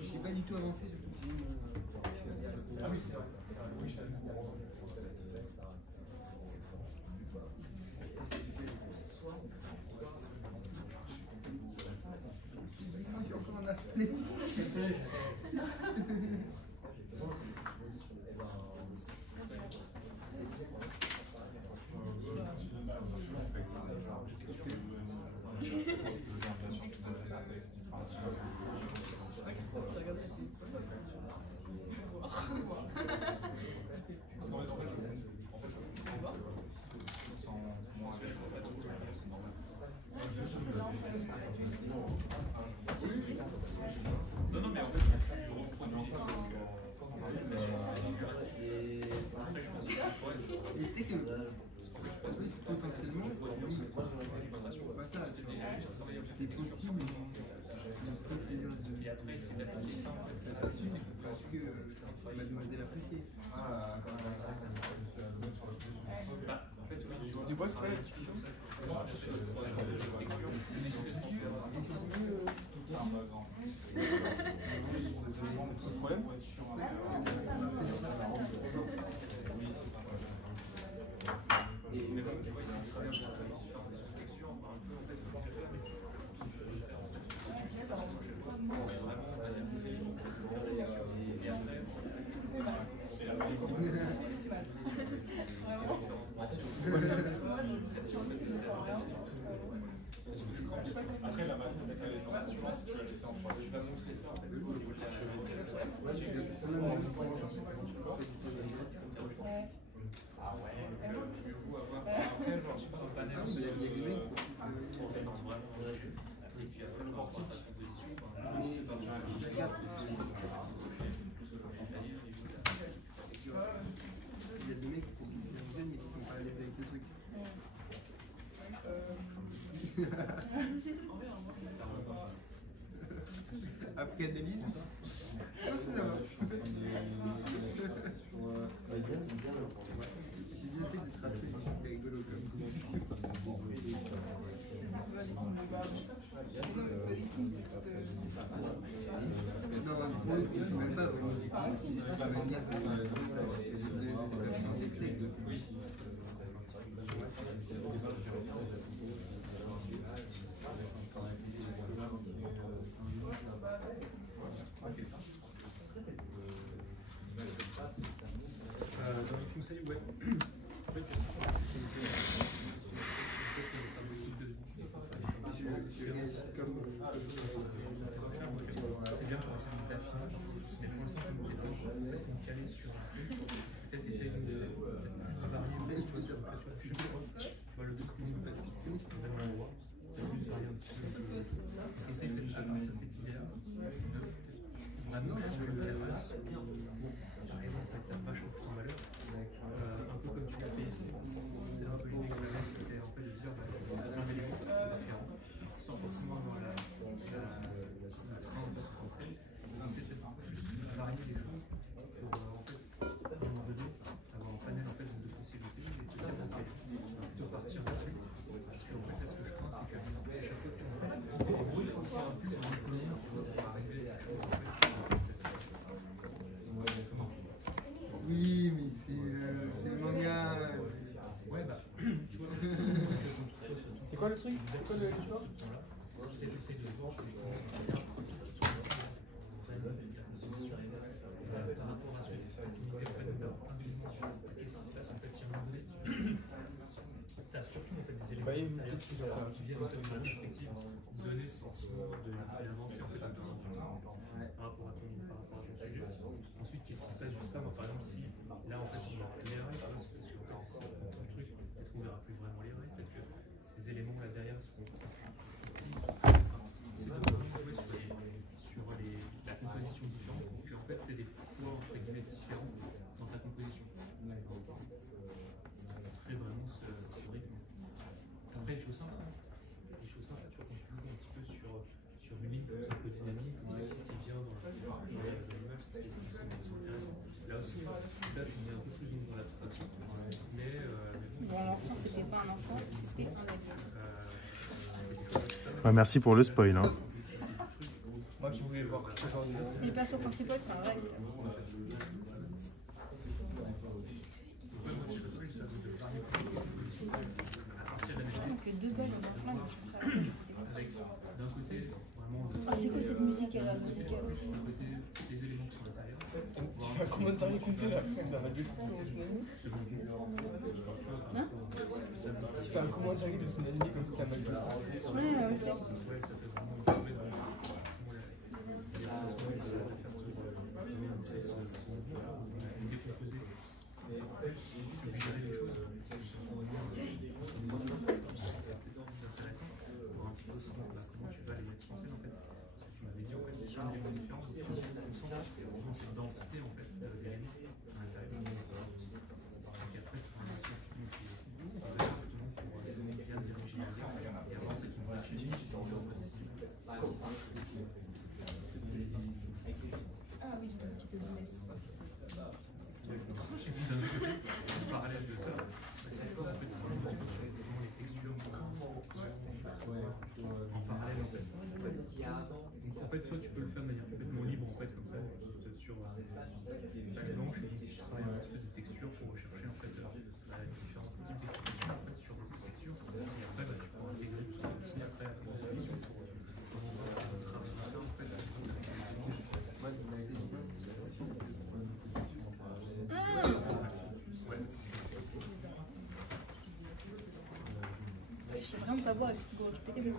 J'ai pas du tout avancé. Ah oui, c'est vrai. Oui, je suis encore en aspect. Je sais. Non, mais en fait, je reprends Et tu sais que potentiellement, c'est possible. Et après, c'est d'appliquer ça en fait là-dessus. Parce que mademoiselle appréciée. Bah, en fait, oui, tu vois, c'est pas la discussion. Problème. Mais comme tu vois, ils sont très bien sur différentes textures. Un peu en fait, et après, c'est la après, la manip, tu vois, si tu vas laisser en forme, tu vas montrer ça en fait, au niveau de ta ah ouais, mieux avoir. Après, genre, je sais pas, un panel aussi. Et puis après, par rapport à ta composition, Il y a des mecs qui viennent mais qui sont pas à l'aise avec le truc. Après Adélise, non, ça va. J'ai bien fait d'être rappelé, c'était rigolo comme position. Non, pour le coup, c'est même pas vraiment des c'est pas manière dans les conseils, ouais. En fait, c'est bien pour essayer de l'affiner, mais pour l'instant, comme j'étais complètement calé sur un truc, peut-être essayer de varier les choses. Je sais pas, le document, c'est vraiment l'endroit, juste varier un petit peu. Essayer peut-être de partir de cette idée-là. Maintenant, sur le calage, par exemple, mettre ça vachement plus en valeur, un peu comme tu l'as fait ici. C'est un peu l'idée que j'avais, c'était en fait de dire un élément différent, sans forcément avoir la trempe après. On essaie peut-être plus varier les choses pour en fait, à un moment donné, avoir un panel en fait, de possibilités et se dire ok, on va plutôt partir là-dessus. Parce que en fait, là, ce que je pense, c'est qu'à chaque fois que tu changes, il faut faire un peu sur un peu pour arriver à la chose en fait. Oui, mais c'est le manga. Ouais, bah, tu vois. c'est quoi le truc? C'est quoi l'histoire? Peut-être essayer de voir par rapport à ce que tu disais, en fait, qu'est-ce qui se passe en fait si à un moment donné, tu as surtout en fait des éléments qui viennent de ta vie respective, donner ce sentiment de l'avancer en fait par rapport à ton sujet. Ensuite, qu'est-ce qui se passe, je sais pas, moi par exemple, si là en fait on voit plus les règles, parce que en fait si ça prend tout le truc, peut-être qu'on verra plus vraiment les règles, peut-être que ces éléments là derrière seront petits, c'est de vraiment jouer sur la composition différente pour qu'en fait tu aies des poids entre guillemets différents dans ta composition. Très vraiment ce rythme. Après les choses sympas, tu vois, quand tu joues un petit peu sur une ligne un peu dynamique, qui vient dans les images, c'est intéressant. Là aussi, là tu mets un peu plus dans l'abstraction, mais bon. Bon, l'enfant, c'était pas un enfant, c'était un adulte. Bah, merci pour le spoil. Hein. Moi qui voulais le voir aujourd'hui. Les persos principaux, c'est un vrai. Donc 2 balles dans un flingue, ça sera. D'un côté, vraiment, Ah, c'est quoi cette musique là, musicale? d'un côté, les éléments qui sont à l'intérieur. Tu fais un commentaire complet là, dans la bulle. Hein? Tu fais un commentaire de son anime comme si c'était un mal de Ouais, ok. Ouais, ça fait vraiment cette densité en fait d'éléments à l'intérieur. Et après, tu prends un circuit justement pour bien diriger et avoir en fait son machine. Ah oui, je me dis que tu te laisses. Et puis d'un autre côté, en parallèle de ça, c'est toujours en fait sur les textures en parallèle en fait. Donc en fait, soit tu peux le faire de manière complètement libre en fait comme ça, juste sur une page blanche et tu travailles un espèce de texture pour rechercher en fait différents types d'expressions en fait, sur les textures. Et après, tu pourras intégrer tout ça aussi après à la composition pour travailler ça en fait. Je sais vraiment pas voir avec cette gorge pétée.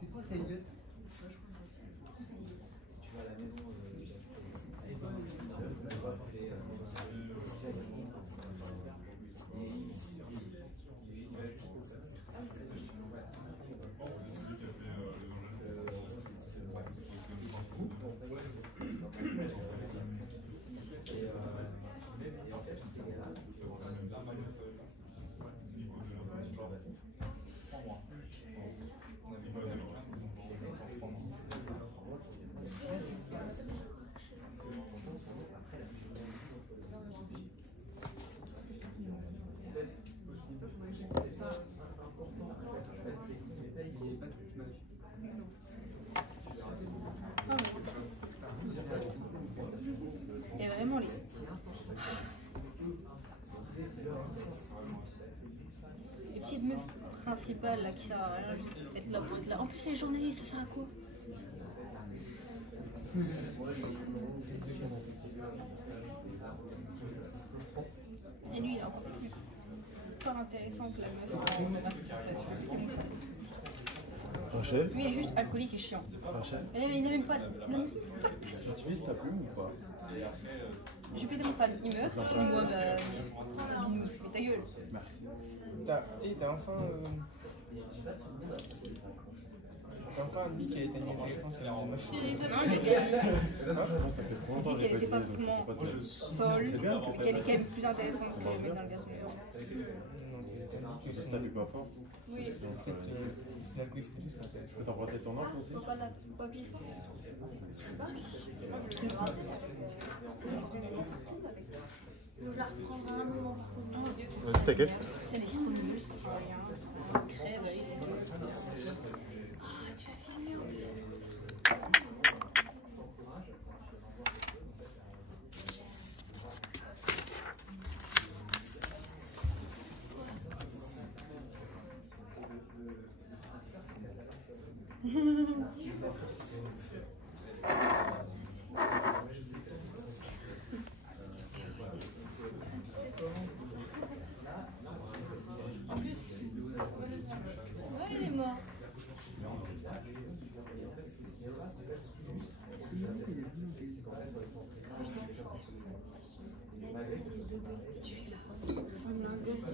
C'est quoi ça, idiote? Et vraiment les petites meufs principales là qui servent à rien, juste être là pour être là. En plus, les journalistes, ça sert à quoi? Et lui, il est encore plus fort intéressant que la meuf en participation. Rachel? Lui, il est juste alcoolique et chiant. Rachel? Il n'a même pas de place. Tu utilises ta plume ou pas? Je pète les fans, il meurt, et moi, binous, fais ta gueule. Merci. T'as enfin un lit qui a été intéressant, c'est la meuf. Non, j'ai dit qu'elle était pas forcément folle, mais qu'elle est quand même plus intéressante que les mecs dans le gaz. Ça t'as vu pas fort? Oui. C'est alcoolique, c'était juste intéressant. Tu peux t'emprunter ton arme aussi? Je la reprendrai à un moment. Vas-y, t'inquiète. Cette scène est trop nulle, c'est pour rien. Ça crève avec. Ah, tu as filmé en plus. En plus, ouais, il est mort. Tu es là. Ça ressemble à un gosse.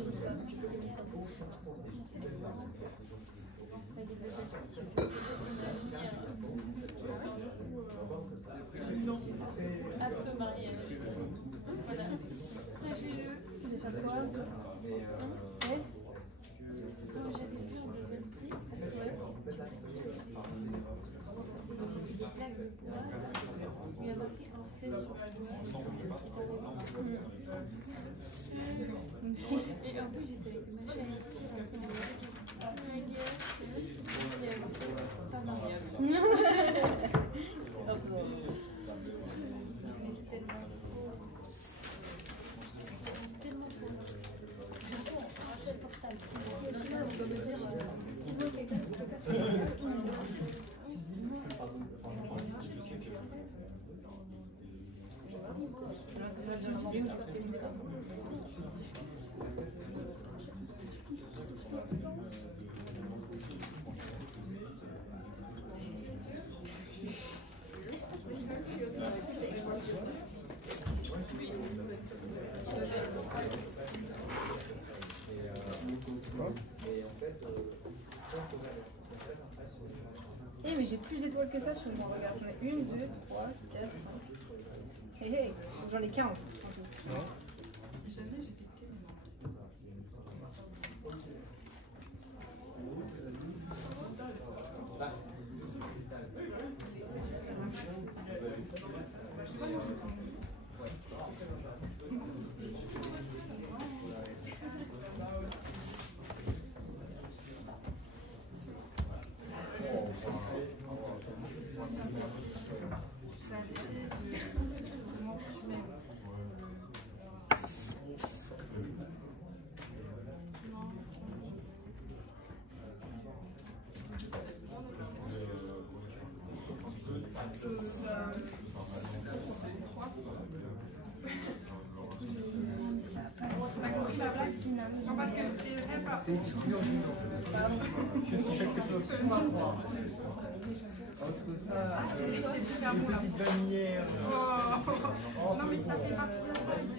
Apte mariage. Voilà. Sachez-le. Vous avez fait quoi? Ouais. J'avais peur de Vanity. Ouais. Et en plus, j'étais avec ma chaîne. Pas mariable. Tellement beau. C'est ça, un seul portable. Eh mais j'ai plus d'étoiles que ça sur moi, regarde, j'en ai 1, 2, 3, 4, 5. Hé hé, j'en ai 15 en tout. Si jamais j'ai quelqu'un, Non, parce que c'est vrai pas. C'est excluant. Entre ça, C'est super bon là. petite bannière. Oh. Non, mais ça fait partie de la vibe.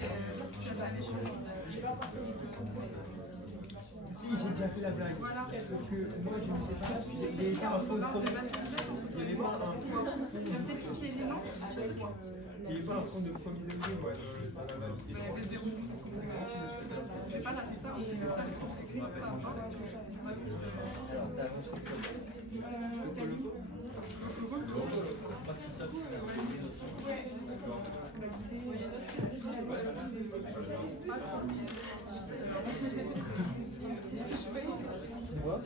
Tu as jamais choisi. Si, j'ai déjà fait la blague. Voilà. Sauf que moi, je ne sais pas si il y avait un faux premier. Il n'y avait pas un. Comme c'est qui est gênant. Il n'y avait pas un fond de premier degré, ouais. Il y avait 0. J'ai pas lâché ça, c'était ça. C'est ce que je fais. Tu vois?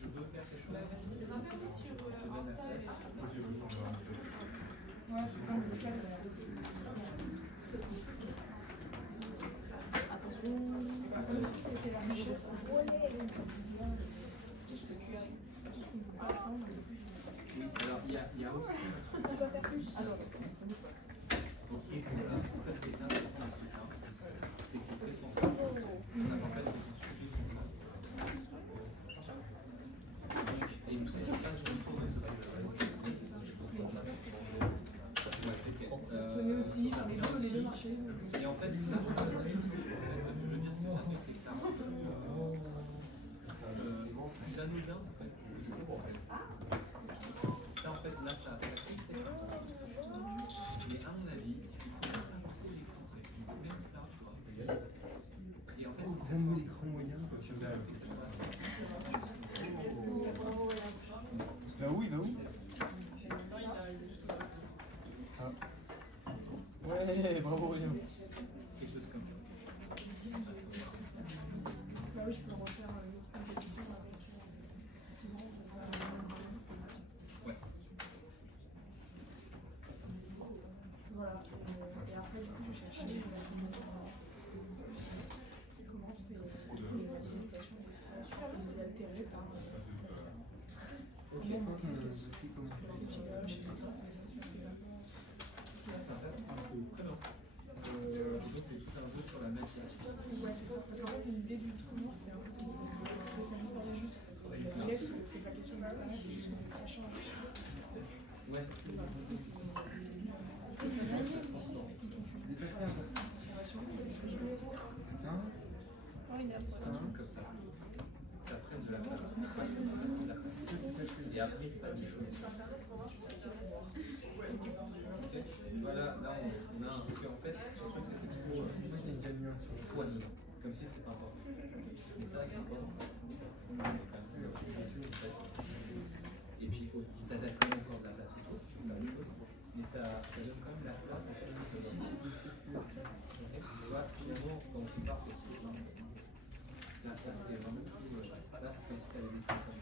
Je peux faire quelque chose. Alors il y a aussi. On peut faire plus. Alors, Ok, donc là, en fait, ce qui est important aussi, hein, c'est que c'est très central. En fait, c'est un sujet central. Et une toute phase de Ça se tenait aussi, les deux marchaient. Et en fait, là, je veux dire ce que ça fait, c'est que ça rend plus anodin, en fait. Ça, en fait, là, ça fait peut-être un peu. Mais à mon avis, il faut apporter l'excentré. Même ça, tu vois. Et en fait, il faut que ça soit l'écran moyen. Bah oui, bah oui. Ah. Ouais, bravo William. Quelque chose comme ça. Bah oui, je peux refaire une autre compétition avec. Ouais. Voilà. Et après, du coup, je cherchais comment c'était les manifestations des stress qui étaient altérées par. Ok, C'est Filoche et tout ça. Très bien. Donc, c'est tout un jeu sur la matière. Ouais, c'est ça. Parce qu'en fait, l'idée du tournoi, c'est un peu que ça disparaît juste. Mais c'est pas question de disparaître, c'est juste que ça change. Ouais. Ça, Comme ça. Ça prenne de la place. Et après, c'est pas des choses. Voilà, là, on a un. Parce qu'en fait, je trouve que c'était trop poignant. Comme si c'était pas important. Mais ça, c'est pas en fait. Et puis, il faut. Ça laisse quand même encore de la place autour. Mais ça donne quand même la place en fait. Tu vois, finalement, quand on part, c'est tout ça. Là, ça c'était vraiment tout. Là, c'était une petite analyse comme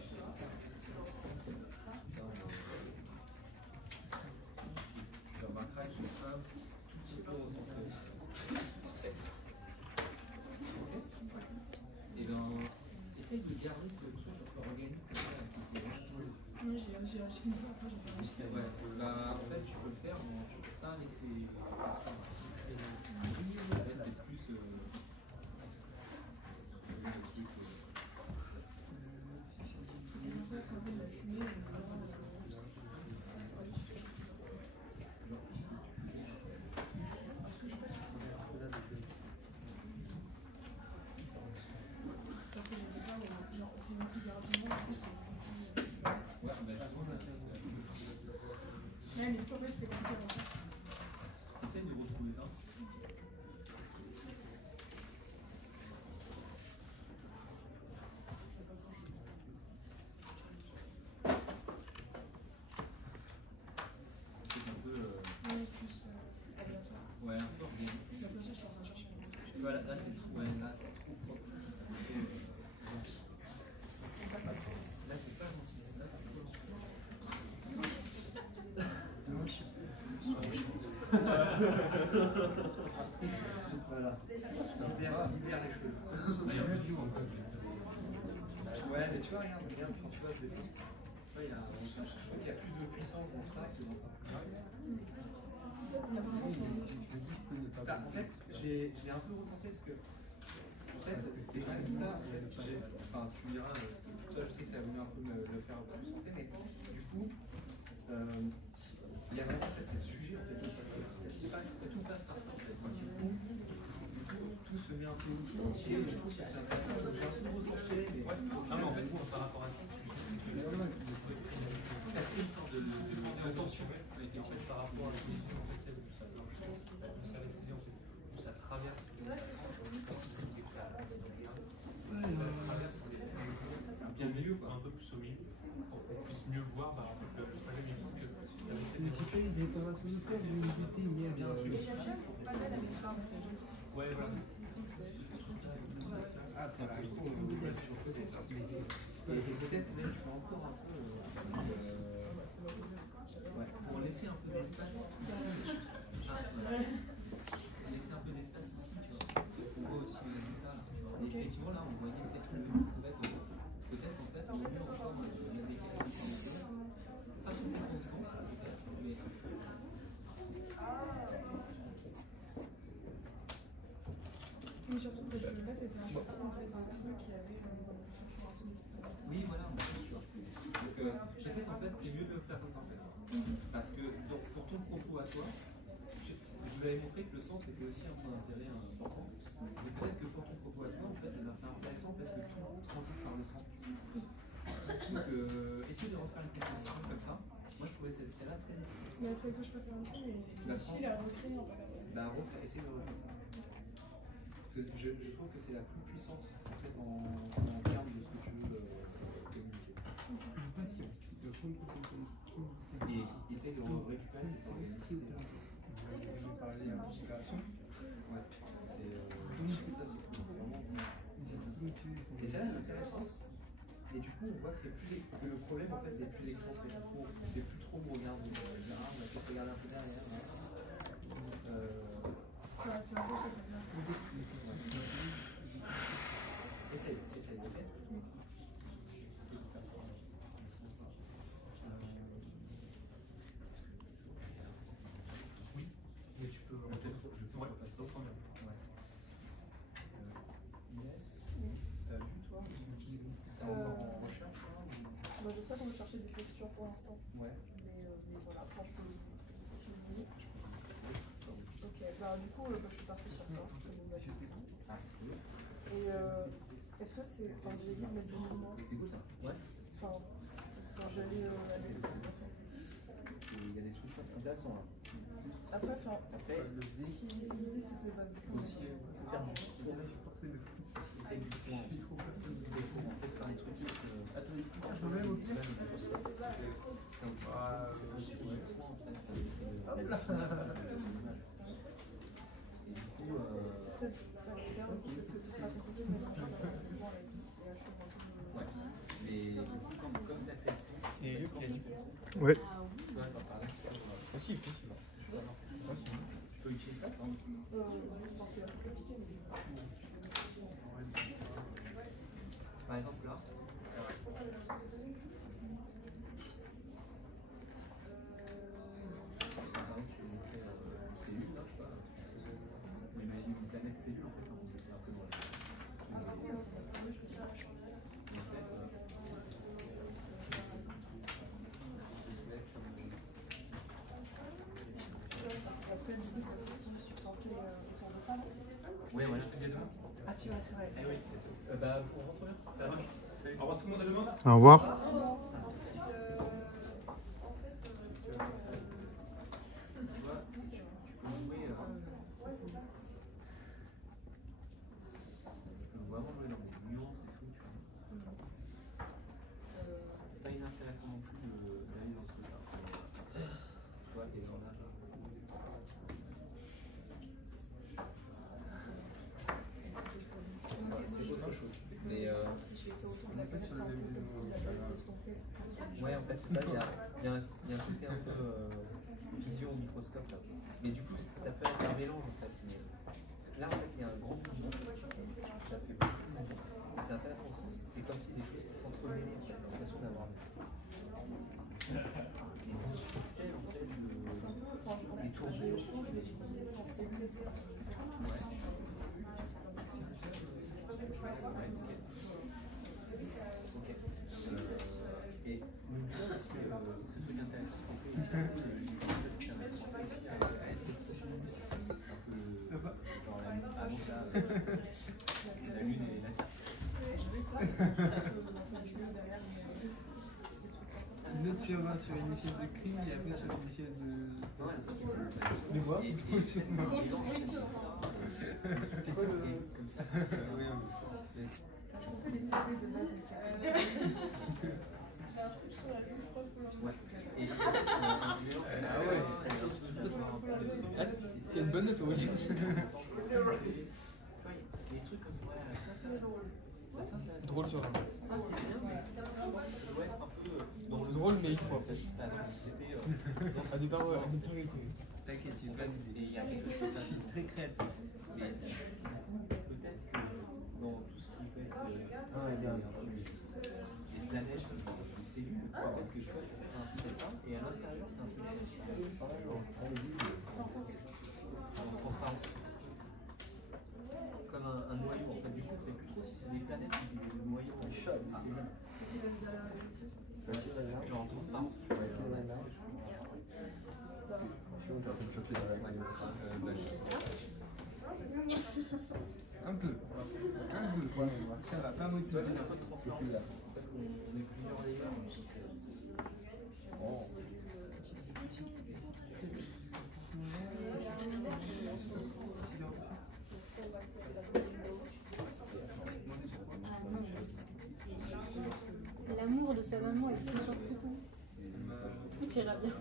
je remarquerai que j'ai un tout petit peu recentré. Et bien, essaye de garder ce truc organique comme ça. Moi, j'ai acheté une fois, après, j'ai pas acheté. Ouais, bah, en fait, tu peux le faire, mais tu peux pas laisser. En fait, c'est plus. C'est pour ça que quand il a fumé, mais pourquoi c'était compliqué avant ça? Essaye de retrouver ça. C'est un peu. Ouais, un peu organique. De toute façon, je suis en train de chercher. Voilà, là c'est trop. Ouais, là c'est trop propre. Là c'est pas gentil. Là c'est trop voilà. Libère les cheveux. Ouais, mais tu vois, regarde, quand tu vois ce dessin, je trouve qu'il y a plus de puissance dans ça que dans ça. Bah, en fait, je l'ai un peu recentré parce que, en fait, c'est quand même ça. Enfin, tu me diras, parce que toi, je sais que ça a voulu un peu me le faire plus centré, mais du coup, il y a vraiment en fait, ce sujet, en fait, ici. Tout passe par ça, en fait. Donc, du coup, tout se met un peu ici. Et je trouve que c'est intéressant. Donc, j'ai un peu recentré, mais ouais. Non, mais en fait, par rapport à ça, ça crée une sorte de tension. En fait, par rapport à la vision, en fait, celle où ça blanche, où ça reste en fait, où ça traverse les bien mieux, un peu plus au milieu, pour qu'on puisse mieux voir, bah, on peut juste regarder les trucs que Mais tu fais des réparations de corps, une beauté, merde. ouais, voilà. Ah, ça va trop. Et peut-être même, je peux encore un peu. Ouais, pour laisser un peu d'espace ici. Laisser un peu d'espace ici, tu vois. On voit aussi le résultat là. Et effectivement, là, on voyait peut-être le mur en fait, peut-être en fait, le mur encore, on a décalé un peu le mur. Pas complètement au centre, peut-être, mais. Mais surtout que le bas, c'était un chantier entre les influx qui avait Oui, voilà, bien sûr. Donc, peut-être en fait, c'est mieux de le faire comme ça en fait. Parce que pour ton propos à toi, je vous avais montré que le centre était aussi un point d'intérêt important. Mais peut-être que pour ton propos à toi, en fait, c'est intéressant en fait, que tout transite par le centre. Donc, essayer de refaire une composition comme ça. Moi, je trouvais celle-là très difficile. Bah, c'est que je préfère aussi, mais c'est difficile à recréer en fait. Bah, essayer de refaire ça. Parce que je trouve que c'est la plus puissante en fait en termes de ce que tu veux communiquer. Et essaye de récupérer cette organisation. Ouais, c'est ça, c'est vraiment. Et ça, c'est intéressant. Et du coup, on voit que le problème en fait, c'est plus excentré. C'est plus trop on regarde derrière, on va peut-être regarder un peu derrière. C'est un peu ça, ça vient. Essaye, ok. Oui, mais tu peux peut-être. Je peux passer au fond. T'as vu toi? T'es encore en recherche là Moi, je sais qu'on chercher des postures pour l'instant. Ouais. Mais voilà, franchement, si vous voulez. Ok, bah du coup, je suis partie sur ça. Ah, c'est cool. Et est-ce que c'est. Enfin, vous avez dit de mettre du mouvement. Ouais. Enfin, j'allais. Il y a des trucs intéressants là. Après, Après, l'idée c'était pas du tout. aussi faire du essaye de glisser en fait faire des trucs Je me mets au pire. comme ça. Hop là. Et du coup, Parce que ce sera compliqué de mettre ouais. Mais du coup, comme c'est assez C'est Luc qui a dit. Ouais. tu vois, quand par là, Facile. tu peux utiliser ça, par exemple. c'est un peu compliqué, mais. Par exemple là. Par exemple, tu montrais une cellule là, tu vois. On imagine une planète cellule en fait, on était un peu dans la. Après, du coup, ça se penser autour de ça. Ouais, voilà, je te dis à demain. Ah, tu vois, c'est vrai. Eh oui, bah, on rentre bien. Ça va. Au revoir tout le monde, à demain. Au revoir. Tu vois, tu peux jouer. Tu peux vraiment jouer dans des nuances et tout. C'est pas inintéressant non plus d'aller dans ce truc-là. Tu vois, et dans là. C'est autre chose. Mais ouais, en fait, c'est ça, il y a un côté un peu vision au microscope là. Mais du coup, ça peut être un mélange en fait. Mais là, en fait, il y a un grand mouvement. Ça fait beaucoup de mouvement. Et c'est intéressant aussi. C'est comme si des choses qui s'entremêlent. J'ai l'impression d'avoir. Et donc, c'est en fait les tourbillons. Ok. Et nous disons aussi que ce truc intéressant qu'on fait ici, un peu genre la Lune et la Terre. Une autre sur une échelle de crime et après sur une échelle de. Ouais, ça c'est cool. Mais moi, C'était quoi le. Comme ça, Je peux les stopper de base, mais c'est. ouais. Et Ah ouais. C'était une bonne note, oui. des trucs comme ça, ça c'est drôle. Drôle sur un. Ça c'est bien, mais ça doit être un peu dans le drôle, mais il faut en fait. C'était. À départ, ouais, à départ, il était. T'inquiète, tu vas l'idée. Il y a quelque chose de très créatif. Mais peut-être que dans tout ce qui peut être les planètes, les cellules, peut-être que tu vois, tu fais un truc comme ça, et à l'intérieur, tu as un truc en transparence. Comme un noyau, en fait. Du coup, c'est plus trop si c'est des planètes ou des noyaux, des cellules. Genre en transparence, tu vois. Un peu. Ouais, ça va pas motiver. Il y a un peu de transparence. On est plusieurs layers. L'amour de sa maman est toujours putain. Tout ira bien.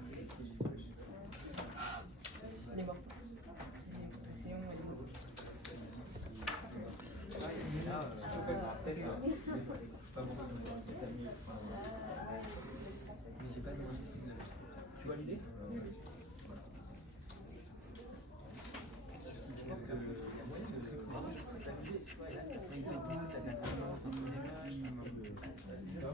Elle est morte. C'est long, elle est morte. Mais j'ai pas de médecine. Tu vois l'idée? Je pense que la moyenne de s'amuser, tu vois, il y a 4 minutes, t'as de la confiance, t'as un minimum de ça.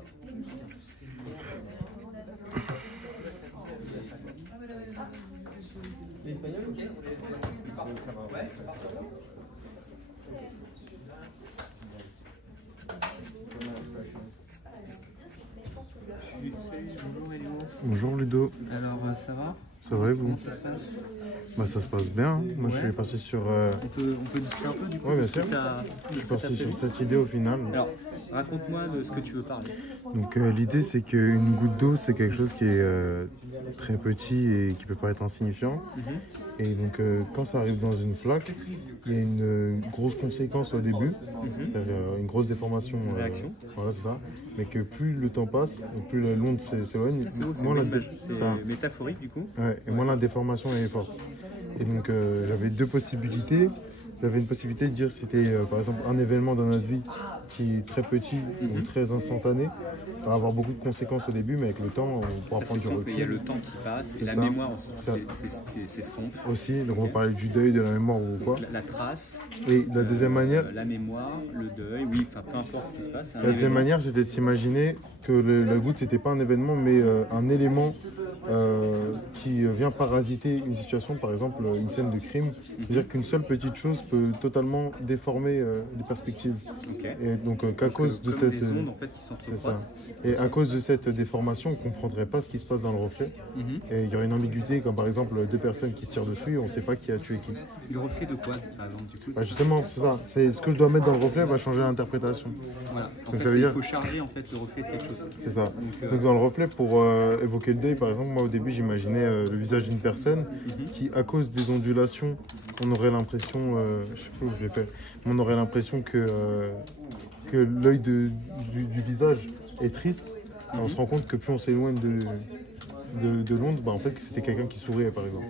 L'espagnol, Ok, ouais, c'est parti. Bonjour Elio. Bonjour Ludo, Alors ça va? ça va et vous? Comment ça se passe? Bah ça se passe bien, moi je Ouais. suis parti sur... On peut discuter un peu du coup? Ouais, bien de ce que sûr. t'as- Je de suis ce que parti t'as sur prévu. cette idée au final. Alors, raconte-moi de ce que tu veux parler. Donc l'idée c'est qu'une goutte d'eau c'est quelque chose qui est très petit et qui peut paraître insignifiant. Et donc quand ça arrive dans une flaque, il y a une grosse conséquence au début, c'est-à-dire une grosse déformation. Réaction. Voilà, c'est ça. Mais que plus le temps passe, et plus l'onde s'éloigne, C'est beau, c'est moins une la belle image. C'est ça. métaphorique du coup. Ouais, et moins la déformation est forte. Et donc j'avais deux possibilités. J'avais une possibilité de dire c'était par exemple un événement dans notre vie qui est très petit ou très instantané, va avoir beaucoup de conséquences au début, mais avec le temps on pourra Ça prendre du s'estompe et il y a recul. le temps qui passe et C'est la ça. mémoire aussi Ça. s'estompe. Aussi, donc on va parler du deuil, de la mémoire ou quoi. Donc la trace, Et la deuxième manière, la mémoire, le deuil, oui, enfin peu importe ce qui se passe. la deuxième manière, c'était de s'imaginer que la goutte c'était pas un événement, mais un élément qui vient parasiter une situation, par exemple une scène de crime. C'est-à-dire qu'une seule petite chose peut totalement déformer les perspectives. Ok. Et donc qu'à cause de comme cette des ondes en fait qui c'est ça. s'entrecroisent. Et à cause de cette déformation, on ne comprendrait pas ce qui se passe dans le reflet. Et il y aurait une ambiguïté, comme par exemple deux personnes qui se tirent dessus et on ne sait pas qui a tué qui. Le reflet de quoi par exemple du coup? Bah, justement, c'est ça. C'est ce que je dois mettre dans le reflet va changer l'interprétation. Voilà. En Donc fait, ça veut il dire- faut charger en fait le reflet de quelque chose. C'est ça. Donc, Donc dans le reflet, pour évoquer le deuil, par exemple, moi au début j'imaginais le visage d'une personne qui, à cause des ondulations, on aurait l'impression, je sais pas où je l'ai fait, mais on aurait l'impression que l'œil du visage est triste. Et on se rend compte que plus on s'éloigne de l'onde, bah, en fait que c'était quelqu'un qui souriait par exemple.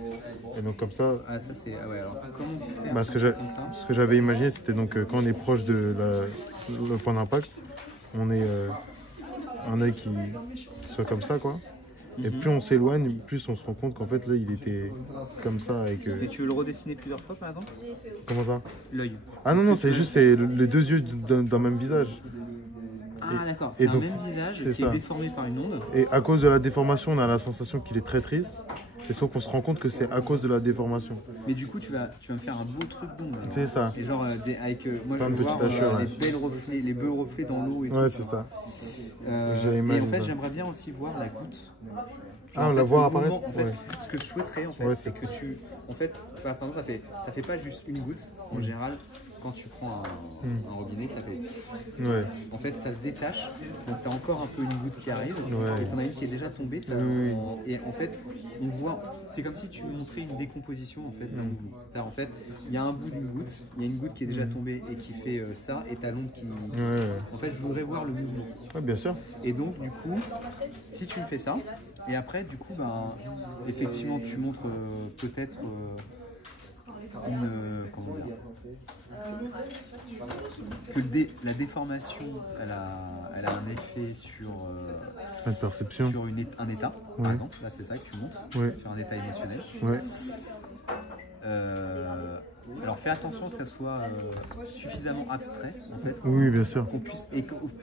Et donc comme ça, Ah ça c'est ouais. Alors comment on fait bah, ce que j'avais imaginé, c'était donc quand on est proche de le point d'impact, on est un œil qui soit comme ça quoi. Et plus on s'éloigne, plus on se rend compte qu'en fait là il était comme ça avec. Et tu veux le redessiner plusieurs fois par exemple? Comment ça? L'œil. Ah non non, c'est juste c'est les deux yeux d'un même visage. Ah d'accord, et c'est un donc, même visage c'est qui ça. est déformé par une onde. Et à cause de la déformation, on a la sensation qu'il est très triste. Et sauf qu'on se rend compte que c'est à cause de la déformation. Mais du coup tu vas me faire un beau truc d'onde. alors. C'est ça. Et genre avec moi Plein je de veux voir petites hachures, ouais. les beaux reflets dans l'eau et tout. Ouais, c'est ça. J'ai Et en imaginé fait ça. j'aimerais bien aussi voir la goutte. Ah, En on la fait, voit le apparaître. moment, en fait, Ouais. ce que je souhaiterais en fait, Ouais, c'est que tu, en fait, par exemple, ça fait pas juste une goutte. En général, quand tu prends un robinet, ça fait. Ouais. En fait, ça se détache. Donc t'as encore un peu une goutte qui arrive. Ouais. Et t'en as une qui est déjà tombée. Ça, Oui, Et en fait, on voit. C'est comme si tu montrais une décomposition en fait d'un mouvement. Ça, en fait, il y a un bout d'une goutte. Il y a une goutte qui est déjà tombée et qui fait ça. Et t'as l'onde qui. Ouais. En fait, je voudrais voir le mouvement. Ouais, bien sûr. Et donc, du coup, si tu me fais ça, et après, du coup, ben, effectivement, tu montres comment dire, que la déformation, elle a un effet sur, La perception. sur un état, par exemple. Là, c'est ça que tu montres, sur un état émotionnel. Ouais. Alors fais attention que ça soit suffisamment abstrait, en fait. Oui, bien sûr. Qu'on puisse, et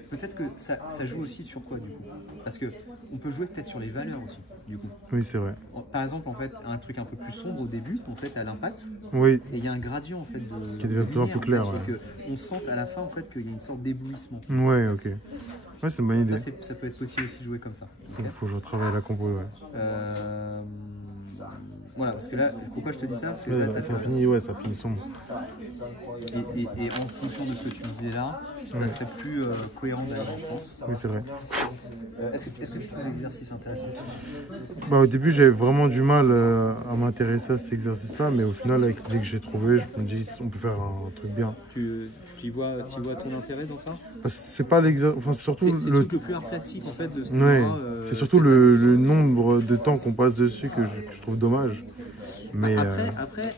peut-être que ça joue aussi sur quoi, du coup? Parce que on peut jouer peut-être sur les valeurs aussi, du coup. Oui, c'est vrai. Par exemple, en fait, un truc un peu plus sombre au début, en fait, à l'impact. Oui. Et il y a un gradient, en fait, Qui devient de plus en plus clair, en fait, et que on sent à la fin, en fait, qu'il y a une sorte d'éblouissement. Ouais, ok. Ouais, c'est une bonne idée. Ça peut être possible aussi de jouer comme ça. Il faut que je retravaille la compo, ouais. Voilà, parce que là, pourquoi je te dis ça? Parce que Ouais, là, ça finit sombre. et en fonction de ce que tu me disais là, ça serait plus cohérent d'aller dans le sens. Oui, c'est vrai. Est-ce que tu trouves l'exercice intéressant? Bah, au début, j'avais vraiment du mal à m'intéresser à cet exercice-là, mais au final, dès que j'ai trouvé, je me dis on peut faire un truc bien. Tu vois ton intérêt dans ça? Parce que c'est pas l'exercice, enfin, c'est surtout C'est le plus art plastique en fait de ce ouais, qu'on c'est surtout le nombre de temps qu'on passe dessus que je trouve dommage. Mais après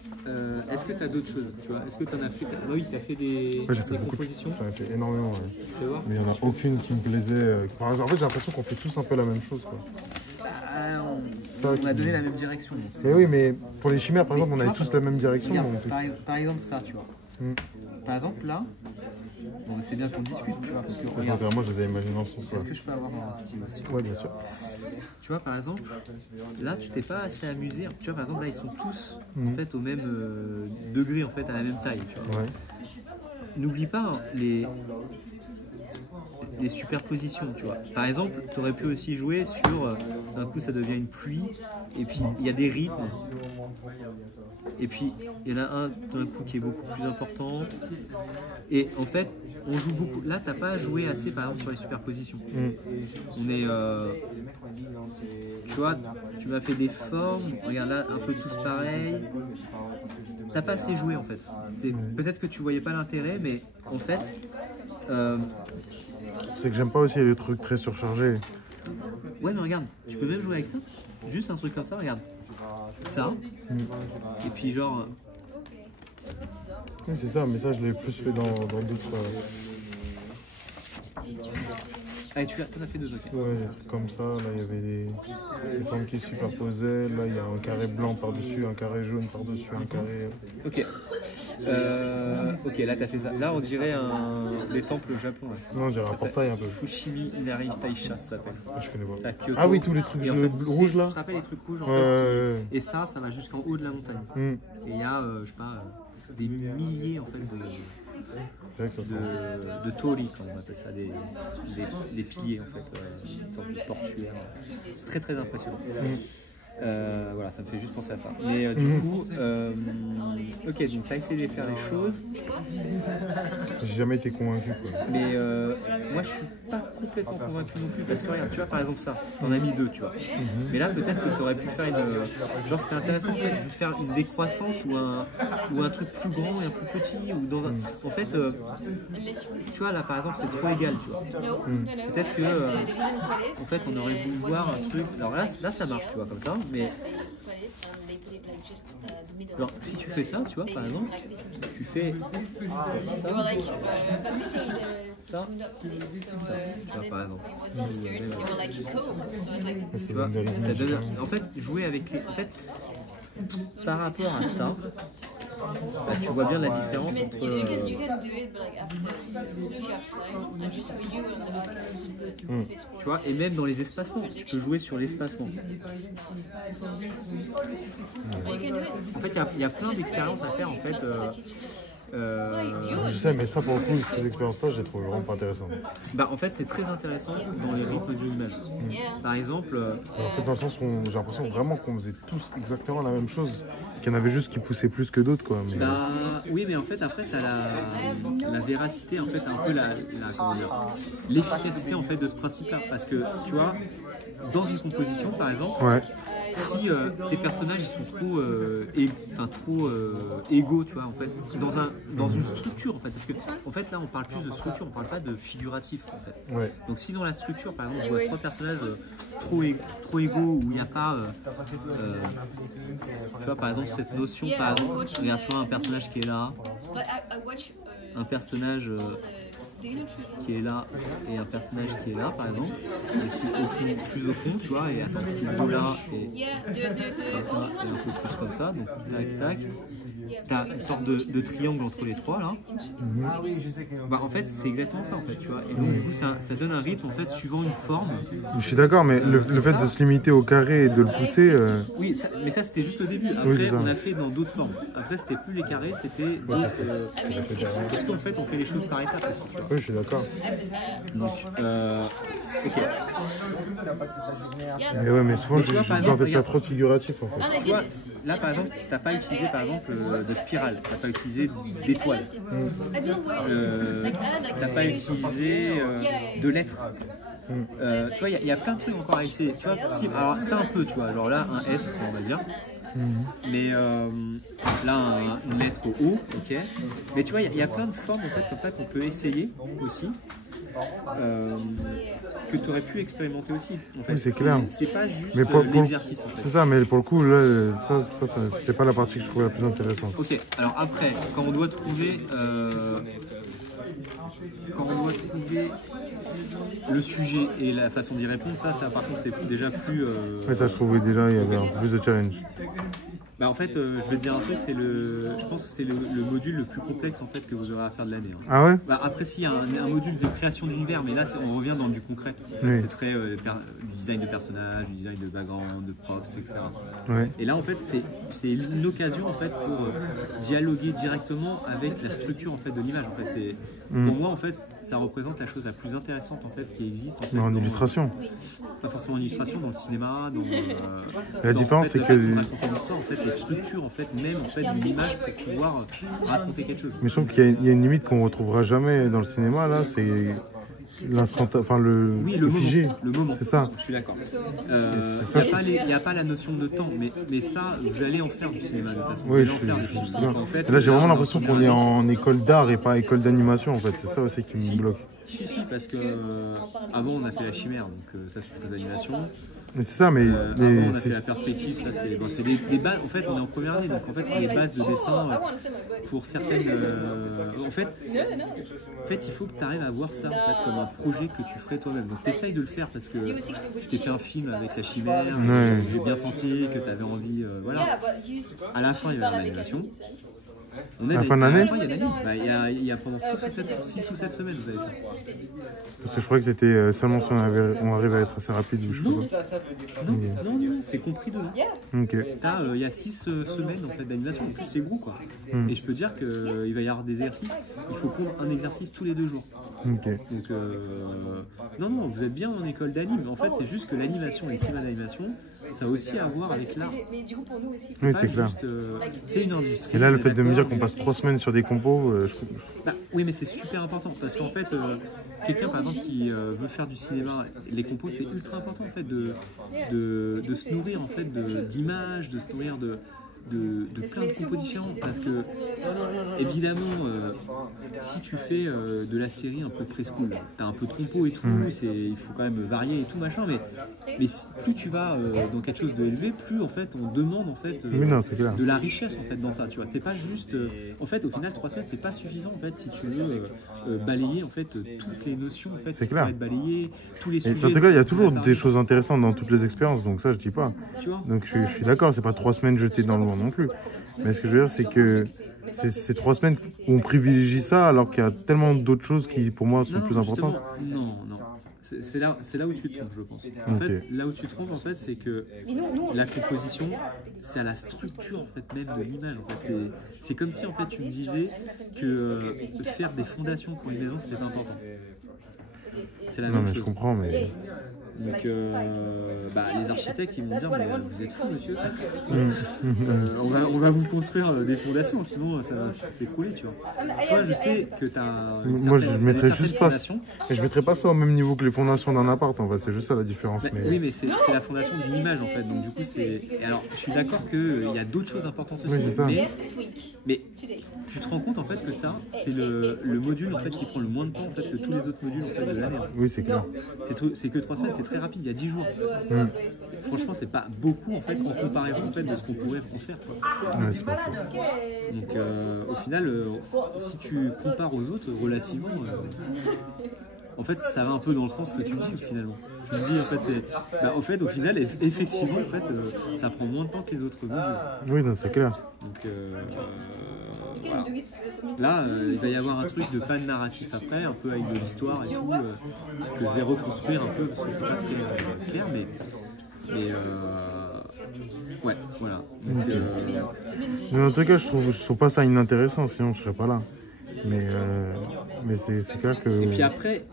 est-ce que tu as d'autres choses, tu vois? Est-ce que tu en as fait? Oui, tu as fait des, j'ai fait des beaucoup compositions. J'en ai fait énormément, ouais. Tu vas voir? Mais il n'y en a aucune qui me plaisait. En fait, j'ai l'impression qu'on fait tous un peu la même chose, quoi. On a donné la même direction. Donc Mais oui, mais pour les chimères, par exemple, on avait tous la même direction. regarde, mais on fait- par exemple ça, tu vois. Par exemple là, bon, c'est bien qu'on discute, tu vois, parce que regarde, Moi, je les ai imaginés dans ce sens-là. est-ce que je peux avoir un style aussi? Ouais, bien sûr. Tu vois, par exemple, là, tu t'es pas assez amusé. Tu vois, par exemple, là, ils sont tous en fait au même degré, en fait, à la même taille. Tu vois. Ouais. N'oublie pas hein, les superpositions, tu vois. Par exemple, tu aurais pu aussi jouer sur d'un coup, ça devient une pluie, et puis il y a des rythmes. Et puis, il y en a un d'un coup qui est beaucoup plus important. Et en fait, on joue beaucoup. Là, t'as pas joué assez, par exemple, sur les superpositions. On est. Tu vois, tu m'as fait des formes. Regarde là, un peu tous pareil. T'as pas assez joué, en fait. Peut-être que tu voyais pas l'intérêt, mais en fait. C'est que j'aime pas aussi les trucs très surchargés. Ouais, mais regarde, tu peux même jouer avec ça. Juste un truc comme ça, regarde. Ça. Et puis, genre. Oui, c'est ça, mais ça, je l'ai plus fait dans d'autres. Allez, t'en as fait deux, ok. Ouais, des trucs comme ça. Là, il y avait des formes qui se superposaient. Là, il y a un carré blanc par-dessus, un carré jaune par-dessus, un carré. Ok. Ok, là, t'as fait ça. Là, on dirait des temples au Japon. Là. Non, on dirait un portail un peu. Fushimi Inari Taisha, ça s'appelle. Je connais pas. T'as Kyoto. Ah oui, tous les trucs Et en fait, rouges là. Tu te rappelles les trucs rouges en Ouais, fait ouais. Et ça va jusqu'en haut de la montagne. Et il y a, je sais pas, des milliers en fait de tori, quand on appelle ça, des piliers en fait, une sorte de portuaire. C'est très très impressionnant. Voilà, ça me fait juste penser à ça. Mais du coup, ok, donc t'as essayé de faire les choses. J'ai jamais été convaincu quoi. Mais moi je suis pas complètement convaincu non plus parce que regarde, tu vois par exemple ça, t'en as mis deux, tu vois. Mais là peut-être que t'aurais pu faire genre c'était intéressant en fait, de faire une décroissance ou un truc plus grand et un plus petit ou dans un. En fait, tu vois là par exemple c'est trop égal, tu vois. Peut-être que en fait on aurait voulu voir un truc. Alors là ça marche, tu vois comme ça, mais genre, si tu fais ça, tu vois, par exemple, tu fais ça, tu vois, par exemple. Tu vois, ça donne, en fait, jouer avec les... En fait, par rapport à ça, bah, tu vois bien la différence entre... Tu vois, et même dans les espacements, tu peux jouer sur l'espacement. En fait, il y a plein d'expériences à faire, en fait. Je sais, mais ça pour le coup, ces expériences-là, je les trouve vraiment pas intéressantes. Bah, en fait, c'est très intéressant dans les rythmes d'une image. Par exemple... En fait, dans le sens où j'ai l'impression vraiment qu'on faisait tous exactement la même chose, qu'il y en avait juste qui poussaient plus que d'autres, quoi. Mais... Bah, oui, mais en fait, après, tu as la véracité, en fait, un peu l'efficacité, en fait, de ce principe-là. Parce que, tu vois, dans une composition, par exemple, si tes personnages ils sont trop égaux, tu vois, en fait, dans une structure, en fait, parce que en fait là on parle plus de structure, on parle pas de figuratif, en fait. Ouais. Donc si dans la structure, par exemple, je vois trois personnages trop égaux où il n'y a pas, tu vois, par exemple cette notion, par exemple, regarde, tu vois un personnage qui est là. un personnage qui est là et un personnage qui est là, par exemple, et plus au fond, tu vois, et attends, tout là, et comme ça, et un peu plus comme ça, donc tac, tac. T'as une sorte de triangle entre les trois là. Bah, en fait c'est exactement ça en fait, tu vois. Et donc du coup ça donne un rythme en fait suivant une forme. Je suis d'accord, mais le fait de se limiter au carré et de le pousser. Oui, mais ça c'était juste au début. Après oui, on a fait dans d'autres formes. Après c'était plus les carrés, c'était parce qu'en fait on fait les choses par étapes aussi, tu vois. Oui, je suis d'accord. Donc ok. Mais ouais, mais souvent Mais tu vois, je par suis en exemple, train de faire trop de figuratif en fait. Tu vois, là par exemple, t'as pas utilisé par exemple de spirale, t'as pas utilisé d'étoiles, t'as pas utilisé de lettres. Tu vois, il y a plein de trucs encore à essayer. Tu vois, alors c'est un peu, tu vois, genre là un S, on va dire. Mais là une lettre O, ok. Mais tu vois, il y a plein de formes en fait comme ça qu'on peut essayer aussi. Que tu aurais pu expérimenter aussi. En fait, oui, c'est clair. C'est pas juste l'exercice. En fait. C'est ça, mais pour le coup, là, ça c'était pas la partie que je trouvais la plus intéressante. Ok, alors après, quand on doit trouver le sujet et la façon d'y répondre, ça par contre, c'est déjà plus. Oui, ça, je trouvais déjà, il y avait un peu plus de challenge. Bah en fait, je vais te dire un truc, je pense que c'est le module le plus complexe en fait que vous aurez à faire de l'année. Hein. Ah ouais? Bah après, si, il y a un module de création d'univers, mais là, on revient dans du concret. En fait, Oui. c'est très du design de personnages, du design de background, de props, etc. Ouais. Et là, en fait, c'est une occasion en fait pour dialoguer directement avec la structure en fait de l'image. En fait, pour moi, en fait, ça représente la chose la plus intéressante en fait qui existe. En, fait, en illustration. Pas forcément en illustration, dans le cinéma, dans. La différence, c'est que. Raconter l'histoire, en fait, les structures en fait même en fait d'une image pour pouvoir raconter quelque chose. Mais je trouve qu'il y a une limite qu'on retrouvera jamais dans le cinéma là, c'est l'instant, enfin le figé. Le moment. C'est ça. Je suis d'accord. Il n'y a pas la notion de temps, mais ça, vous allez en faire du cinéma de toute façon. Oui, En fait, là j'ai vraiment l'impression qu'on est en école d'art et pas école d'animation en fait. C'est ça aussi qui me bloque. Si, parce que avant on a fait la chimère, donc ça c'est très animation. Mais c'est ça, mais avant, on a fait la perspective, c'est des bases. En fait, on est en première année, donc en fait, c'est des bases de dessin pour certaines. En fait, il faut que tu arrives à voir ça en fait, comme un projet que tu ferais toi-même. Donc, tu essayes de le faire parce que tu t'es fait un film avec la chimère, j'ai bien senti que tu avais envie. Voilà. À la fin, il y avait l'animation. À la fin de l'année, il y a pendant 6 ou 7 semaines, vous avez ça. Parce que je croyais que c'était seulement si on arrive à être assez rapide ou je sais pas. Non, c'est compris dedans. Ok. Il y a 6 semaines en fait, d'animation, en plus c'est gros quoi. Et je peux dire qu'il va y avoir des exercices, il faut prendre un exercice tous les 2 jours. Ok. Donc, non, vous êtes bien en école d'anime, en fait c'est juste que l'animation et le cinéma d'animation, ça a aussi à voir avec l'art. Oui, c'est clair. C'est une industrie. Et là, le fait de me dire qu'on passe 3 semaines sur des compos, oui, mais c'est super important parce qu'en fait, quelqu'un par exemple qui veut faire du cinéma, les compos c'est ultra important en fait de se nourrir en fait d'images, de se nourrir de plein de compos différents parce que évidemment si tu fais de la série un peu preschool, t'as un peu de compos et tout, il faut quand même varier et tout machin, mais plus tu vas dans quelque chose de élevé, plus en fait on demande en fait de la richesse en fait dans ça, tu vois, c'est pas juste en fait au final 3 semaines c'est pas suffisant en fait si tu veux balayer en fait toutes les notions en fait qui peuvent être balayées, tous les sujets. En tout cas il y a toujours des choses intéressantes dans toutes les expériences, donc ça je dis pas. Tu vois, donc je suis d'accord, c'est pas 3 semaines jetées dans le vent non plus. Mais ce que je veux dire, c'est que c'est 3 semaines où on privilégie ça alors qu'il y a tellement d'autres choses qui pour moi sont plus importantes. Non. C'est là où tu te trompes, je pense. En fait, là où tu te trompes, en fait, c'est que la composition, c'est à la structure en fait même de l'image. En fait, c'est comme si en fait tu me disais que faire des fondations pour une maison, c'était pas important. C'est la même chose. Je comprends, mais. Donc, les architectes ils vont dire mais vous êtes fou monsieur, on va vous construire des fondations sinon ça va s'écrouler, tu vois. Toi je sais que tu as moi je mettrais juste pas, je mettrais pas ça au même niveau que les fondations d'un appart en fait, c'est juste ça la différence. Oui mais c'est la fondation d'une image en fait, donc du coup c'est. Alors je suis d'accord qu'il y a d'autres choses importantes aussi, mais tu te rends compte en fait que ça c'est le module en fait qui prend le moins de temps en fait que tous les autres modules en fait de l'année. Oui c'est clair. C'est que 3 semaines, c'est très rapide, il y a 10 jours. Mm. Franchement, c'est pas beaucoup en fait en comparaison en fait de ce qu'on pourrait en faire. Quoi. Ouais, c'est pas faux. Donc au final, si tu compares aux autres relativement, en fait, ça va un peu dans le sens que tu dis finalement. Tu me dis en fait, au final, effectivement, en fait, ça prend moins de temps que les autres modules. Oui, non, c'est clair. Donc voilà. Là, il va y avoir un truc de panne narratif après, un peu avec de l'histoire et tout, que je vais reconstruire un peu parce que c'est pas très clair, mais ouais, voilà. Donc, Mais en tout cas, je trouve pas ça inintéressant, sinon je serais pas là. Mais c'est clair que.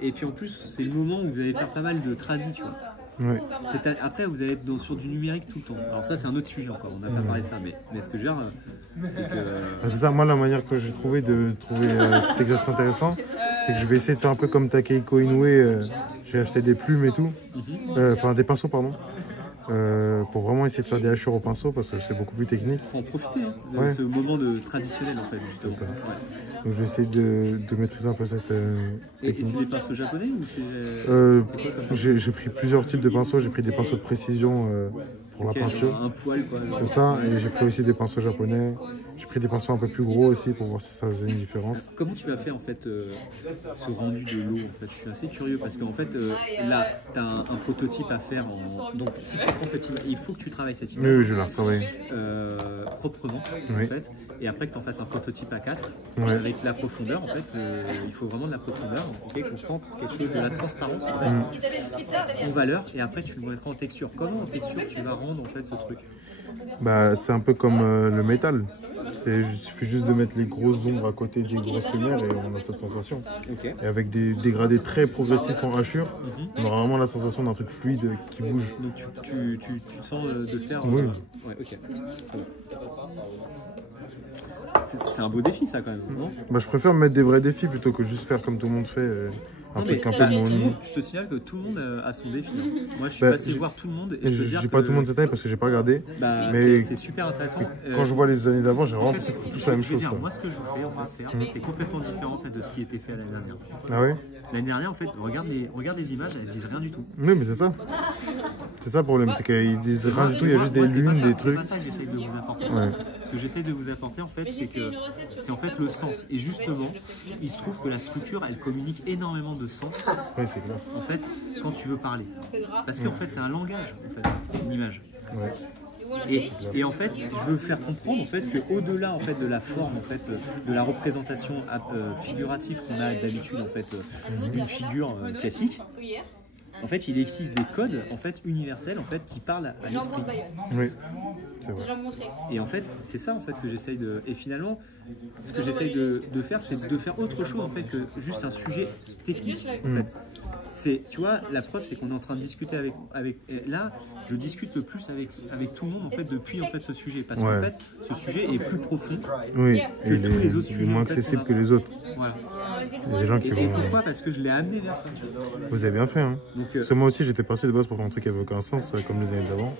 Et puis en plus, c'est le moment où vous allez faire pas mal de tradis, tu vois. Ouais. Après, vous allez être sur du numérique tout le temps. Alors ça, c'est un autre sujet encore, on n'a pas parlé de ça, mais ce que je veux dire, c'est que... C'est ça, moi, la manière que j'ai trouvé de trouver cet exercice intéressant, c'est que je vais essayer de faire un peu comme Takehiko Inoue. J'ai acheté des plumes et tout, enfin des pinceaux, pardon, pour vraiment essayer de faire des hachures au pinceau, parce que c'est beaucoup plus technique. Il faut en profiter de ce moment traditionnel, en fait, justement. C'est ça. Ouais. Donc je vais essayer de maîtriser un peu cette Et technique. c'est des pinceaux japonais ou c'est quoi comme... J'ai pris plusieurs types de pinceaux, j'ai pris des pinceaux de précision pour la peinture. Genre un poil, quoi. C'est ça, et j'ai pris aussi des pinceaux japonais. J'ai pris des pinceaux un peu plus gros aussi pour voir si ça faisait une différence. Comment tu vas faire en fait ce rendu de l'eau en fait? Je suis assez curieux parce qu'en fait là tu as un prototype à faire donc si tu prends cette image, il faut que tu travailles cette image Oui, je vais la retravailler. proprement Oui. en fait, et après que tu en fasses un prototype à 4 Ouais. avec la profondeur en fait, il faut vraiment de la profondeur, qu'on sente quelque chose de la transparence en fait, en valeur, et après tu le mettras en texture. Comment en texture tu vas rendre en fait ce truc? Bah, c'est un peu comme le métal. Il suffit juste de mettre les grosses ombres à côté des grosses lumières et on a cette sensation. Ok. Et avec des dégradés très progressifs en hachure, on aura vraiment la sensation d'un truc fluide qui bouge. Donc tu sens de faire... Oui. Ouais, ok. C'est un beau défi ça quand même, non? Bah, je préfère mettre des vrais défis plutôt que juste faire comme tout le monde fait. Un Non, truc mais un peu de mon... je te signale que tout le monde a son défi. Hein. Moi je suis Bah, passé voir tout le monde et je peux Je dire dis que pas tout le monde cette année parce que j'ai pas regardé. bah, mais c'est super intéressant. Quand je vois les années d'avant, j'ai vraiment en l'impression fait, qu'ils font tous la même je veux chose. dire, Quoi. moi ce que je vous fais en fait faire, c'est complètement différent en fait, de ce qui était fait l'année dernière. Ah ouais? L'année dernière en fait, regarde les images, elles disent rien du tout. Oui, mais c'est ça. C'est ça le problème, c'est qu'ils disent rien du tout, il y a juste des Moi, c'est pas lunes, ça, des trucs. C'est pas ça que j'essaye de vous apporter. Ouais. Ce que j'essaye de vous apporter en fait, c'est en fait le sens. Et justement, il se trouve que la structure, elle communique énormément de sens. Oui, c'est clair. En fait, quand tu veux parler. Parce qu'en fait, c'est un langage, en fait, une image. Ouais. Et en fait, je veux faire comprendre en fait qu'au-delà en fait de la forme, en fait, de la représentation figurative qu'on a d'habitude en fait d'une figure classique, en fait, il existe des codes en fait universels en fait qui parlent à l'esprit. Oui, c'est vrai. Et en fait, c'est ça en fait que j'essaye de. Et finalement, ce que j'essaye de faire, c'est de faire autre chose en fait que juste un sujet technique. En fait. C'est, tu vois, la preuve, c'est qu'on est en train de discuter avec. Là, je discute le plus avec tout le monde en fait depuis en fait ce sujet, parce qu'en fait, ce sujet est plus profond. Oui, que tous les autres il est sujets moins en fait, accessible qu'on a. que les autres. Voilà. Il y a des gens qui Et vont. pourquoi? Parce que je l'ai amené vers ça. Tu vois. Vous avez bien fait, hein. Donc, Parce que moi aussi, j'étais parti de base pour faire un truc qui avait aucun sens, comme les années d'avant.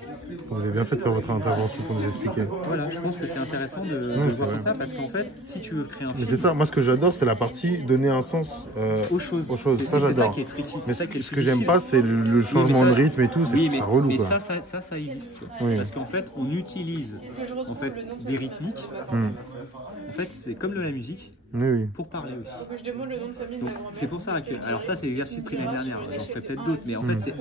Vous avez bien fait de faire votre intervention pour nous expliquer. voilà, je pense que c'est intéressant de c'est voir vrai. comme ça, parce qu'en fait, si tu veux créer un Mais film c'est ça, moi ce que j'adore, c'est la partie donner un sens aux choses, aux choses. Ça, c'est ça j'adore. qui est tricky. Mais c'est ça qui est ce que j'aime pas, c'est le Oui, changement mais de ça- rythme et tout, c'est Oui, mais, ça relou mais quoi. ça existe. Tu vois. Oui. Parce qu'en fait, on utilise en fait, des rythmiques. En fait, c'est comme de la musique Oui, oui. pour parler aussi. Je demande le nom de famille de Donc, ma grand-mère. c'est pour ça que. Alors, ça, c'est l'exercice pris l'année dernière. J'en ferai peut-être d'autres. Mais en fait,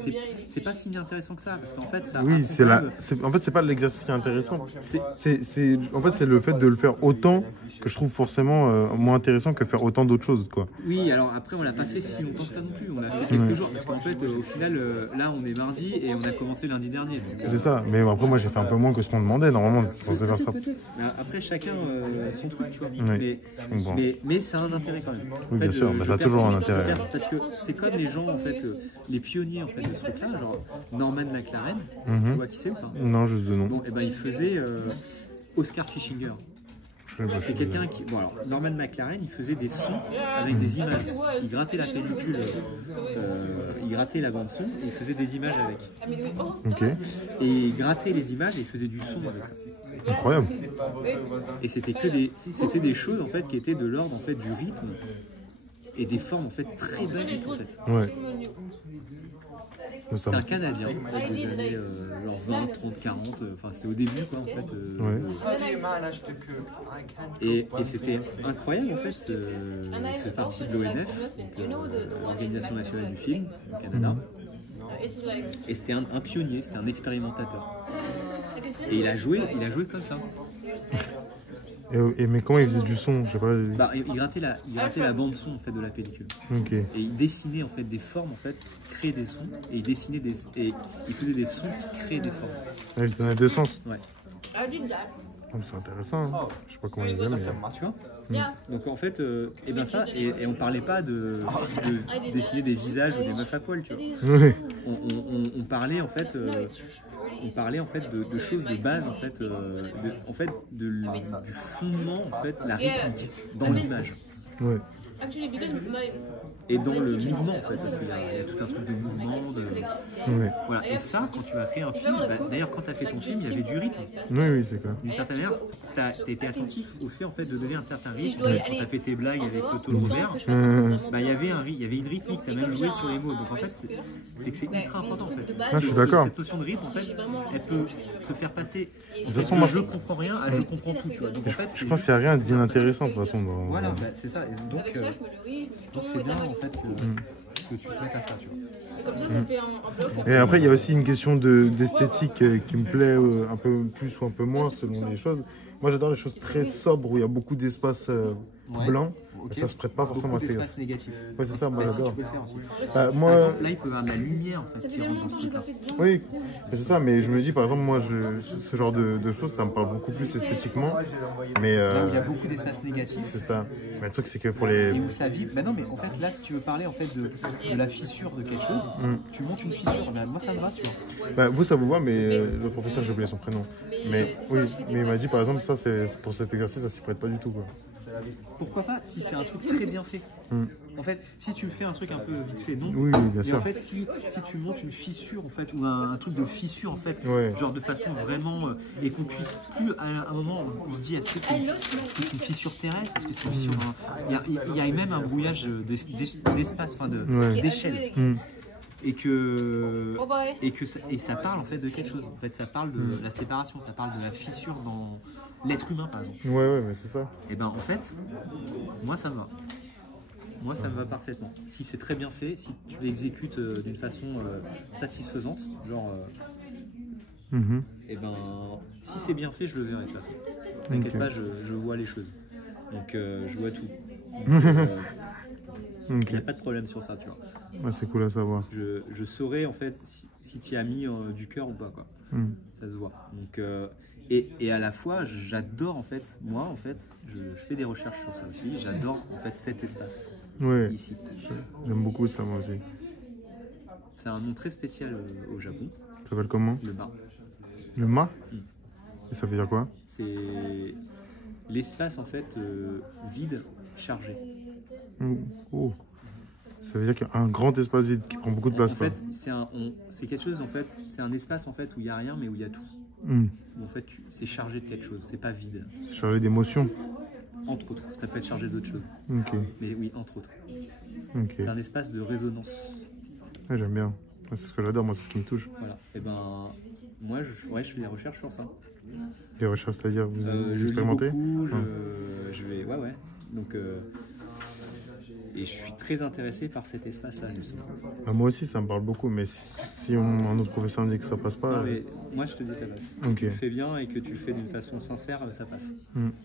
c'est pas si intéressant que ça. Parce qu'en fait, ça. Oui, c'est accompagne- en fait, c'est pas l'exercice qui est intéressant. C'est- En fait, c'est le fait de le faire autant que je trouve forcément moins intéressant que faire autant d'autres choses, quoi. Oui, alors après, on l'a pas fait si longtemps que ça non plus. On l'a fait quelques jours. Parce qu'en fait, au final, là, on est mardi et on a commencé lundi dernier. Donc, C'est ça. Mais après, moi, j'ai fait un peu moins que ce qu'on demandait. Normalement, on était censé faire ça. peut-être. Mais après, chacun son truc, tu vois. Oui, je comprends. Mais ça a un intérêt quand même. Oui, bien sûr, bah, ça a toujours un intérêt. Parce que c'est comme les gens, en fait, les pionniers en fait, de ce truc-là, genre Norman McLaren, tu vois qui c'est ou pas? Non, juste de nom. Bon, et ben il faisait Oscar Fischinger. Je connais pas C'est quelqu'un qui. Bon, alors, Norman McLaren, il faisait des sons avec des images. Il grattait la pellicule, il grattait la bande-son et il faisait des images avec. Ok, Et il grattait les images et il faisait du son avec ça. incroyable. Et c'était des choses en fait qui étaient de l'ordre en fait du rythme et des formes en fait très basiques en fait. Ouais. C'était un Canadien des années genre 20, 30, 40, enfin c'était au début quoi en fait. Ouais. Et c'était incroyable en fait, cette partie de l'ONF, l'Organisation nationale du film au Canada. Et c'était un pionnier, c'était un expérimentateur. Et il a joué comme ça. Mais comment il faisait du son? Je sais pas. Bah, il grattait la bande son en fait de la pellicule. Ok. Et il dessinait en fait des formes en fait, qui créaient des sons, et il dessinait et il faisait des sons qui créaient des formes. Ouais, il donnait deux sens. Ouais. C'est intéressant. Hein. Je sais pas comment il faisait, mais. Tu vois. Donc en fait, et ben ça, et on parlait pas de dessiner des visages ou des meufs à poil, tu vois. Ouais. On parlait en fait. On parlait en fait de choses de base en fait, du fondement en fait, la rythmique dans l'image. Ouais. Et dans le mouvement en fait, parce qu'il y a tout un truc de mouvement. Ouais. Voilà. Et ça, quand tu vas créer un film, d'ailleurs quand tu as fait ton film, il y avait du rythme. Oui, c'est clair. D'une certaine manière, tu as été attentif au fait en fait, de donner un certain rythme. Quand tu as fait tes blagues avec Toto Robert, il y avait une rythmique, tu as même joué sur les mots. Donc en fait, c'est que c'est ultra important en fait. Ah, je suis d'accord. Cette notion de rythme, en fait, elle peut te faire passer De toute façon, moi, je comprends rien à je comprends tout. Tu vois. Donc, en fait, je pense qu'il n'y a rien d'inintéressant de toute façon. Voilà, bah, c'est ça. Et donc c'est bien en fait que tu te mettes à ça. Tu vois. Et après, il y a aussi une question d'esthétique qui me plaît un peu plus ou un peu moins selon les choses. Moi, j'adore les choses très sobres où il y a beaucoup d'espace blanc. Okay. Ça se prête pas forcément à ces espaces négatifs. Ouais, c'est ça, moi Si j'adore. tu peux le faire aussi. Moi... Par exemple, là, il peut y avoir de la lumière en fait, qui rentre dans ce truc-là. Oui, c'est ça, mais je me dis par exemple, moi, ce genre de choses, ça me parle beaucoup plus esthétiquement. Mais là où il y a beaucoup d'espaces négatifs. C'est ça. Mais le truc, c'est que pour les. Et où ça vibre. Bah non, mais en fait, là, si tu veux parler en fait de la fissure de quelque chose, tu montes une fissure. Bah, moi, ça me va, tu vois. Bah, vous, ça vous voit, mais le professeur, j'ai oublié son prénom. Mais oui, mais il m'a dit par exemple, ça, c'est pour cet exercice, ça s'y prête pas du tout, quoi. Pourquoi pas si c'est un truc très bien fait. En fait, si tu fais un truc un peu vite fait, non. Oui, bien sûr. Mais en fait, si tu montes une fissure, en fait, ou un truc de fissure, en fait, genre de façon vraiment, et qu'on puisse plus, à un moment, on se dit, est-ce que c'est une fissure terrestre, est-ce que c'est une fissure, il y a même un brouillage d'espace, enfin d'échelle. Et ça parle en fait de quelque chose. En fait, ça parle de la séparation, ça parle de la fissure dans l'être humain, par exemple. Ouais, mais c'est ça. Et ben en fait, moi ça me va. Moi ça me va parfaitement. Si c'est très bien fait, si tu l'exécutes d'une façon satisfaisante, genre. Et ben si c'est bien fait, je le verrai de toute façon. T'inquiète pas, je vois les choses. Donc je vois tout. Il n'y a pas de problème sur ça, tu vois. Ouais, c'est cool à savoir. Je saurais en fait si tu y as mis du cœur ou pas, quoi. Ça se voit. Donc, et à la fois, j'adore en fait, moi en fait, je fais des recherches sur ça aussi. J'adore en fait cet espace. Ouais. Ici. J'aime beaucoup ça, moi aussi. C'est un nom très spécial au Japon. Ça s'appelle comment? Le ma. Le ma? Et ça veut dire quoi? C'est l'espace en fait vide, chargé. Oh. Ça veut dire qu'il y a un grand espace vide qui prend beaucoup de place. En fait, c'est quelque chose en fait, c'est un espace en fait où il n'y a rien mais où il y a tout. En fait, c'est chargé de quelque chose, c'est pas vide. C'est chargé d'émotions. Entre autres, ça peut être chargé d'autres choses. Mais oui, entre autres. C'est un espace de résonance. Ouais, j'aime bien. C'est ce que j'adore, moi, c'est ce qui me touche. Voilà. Et ben, moi, je fais des recherches sur ça. Des recherches, c'est-à-dire, vous expérimentez? Je lis beaucoup, je vais, ouais. Donc, et je suis très intéressé par cet espace-là, justement. Moi aussi, ça me parle beaucoup, mais si un autre professeur me dit que ça passe pas... Non, mais moi, je te dis ça passe. Si tu le fais bien et que tu le fais d'une façon sincère, ça passe.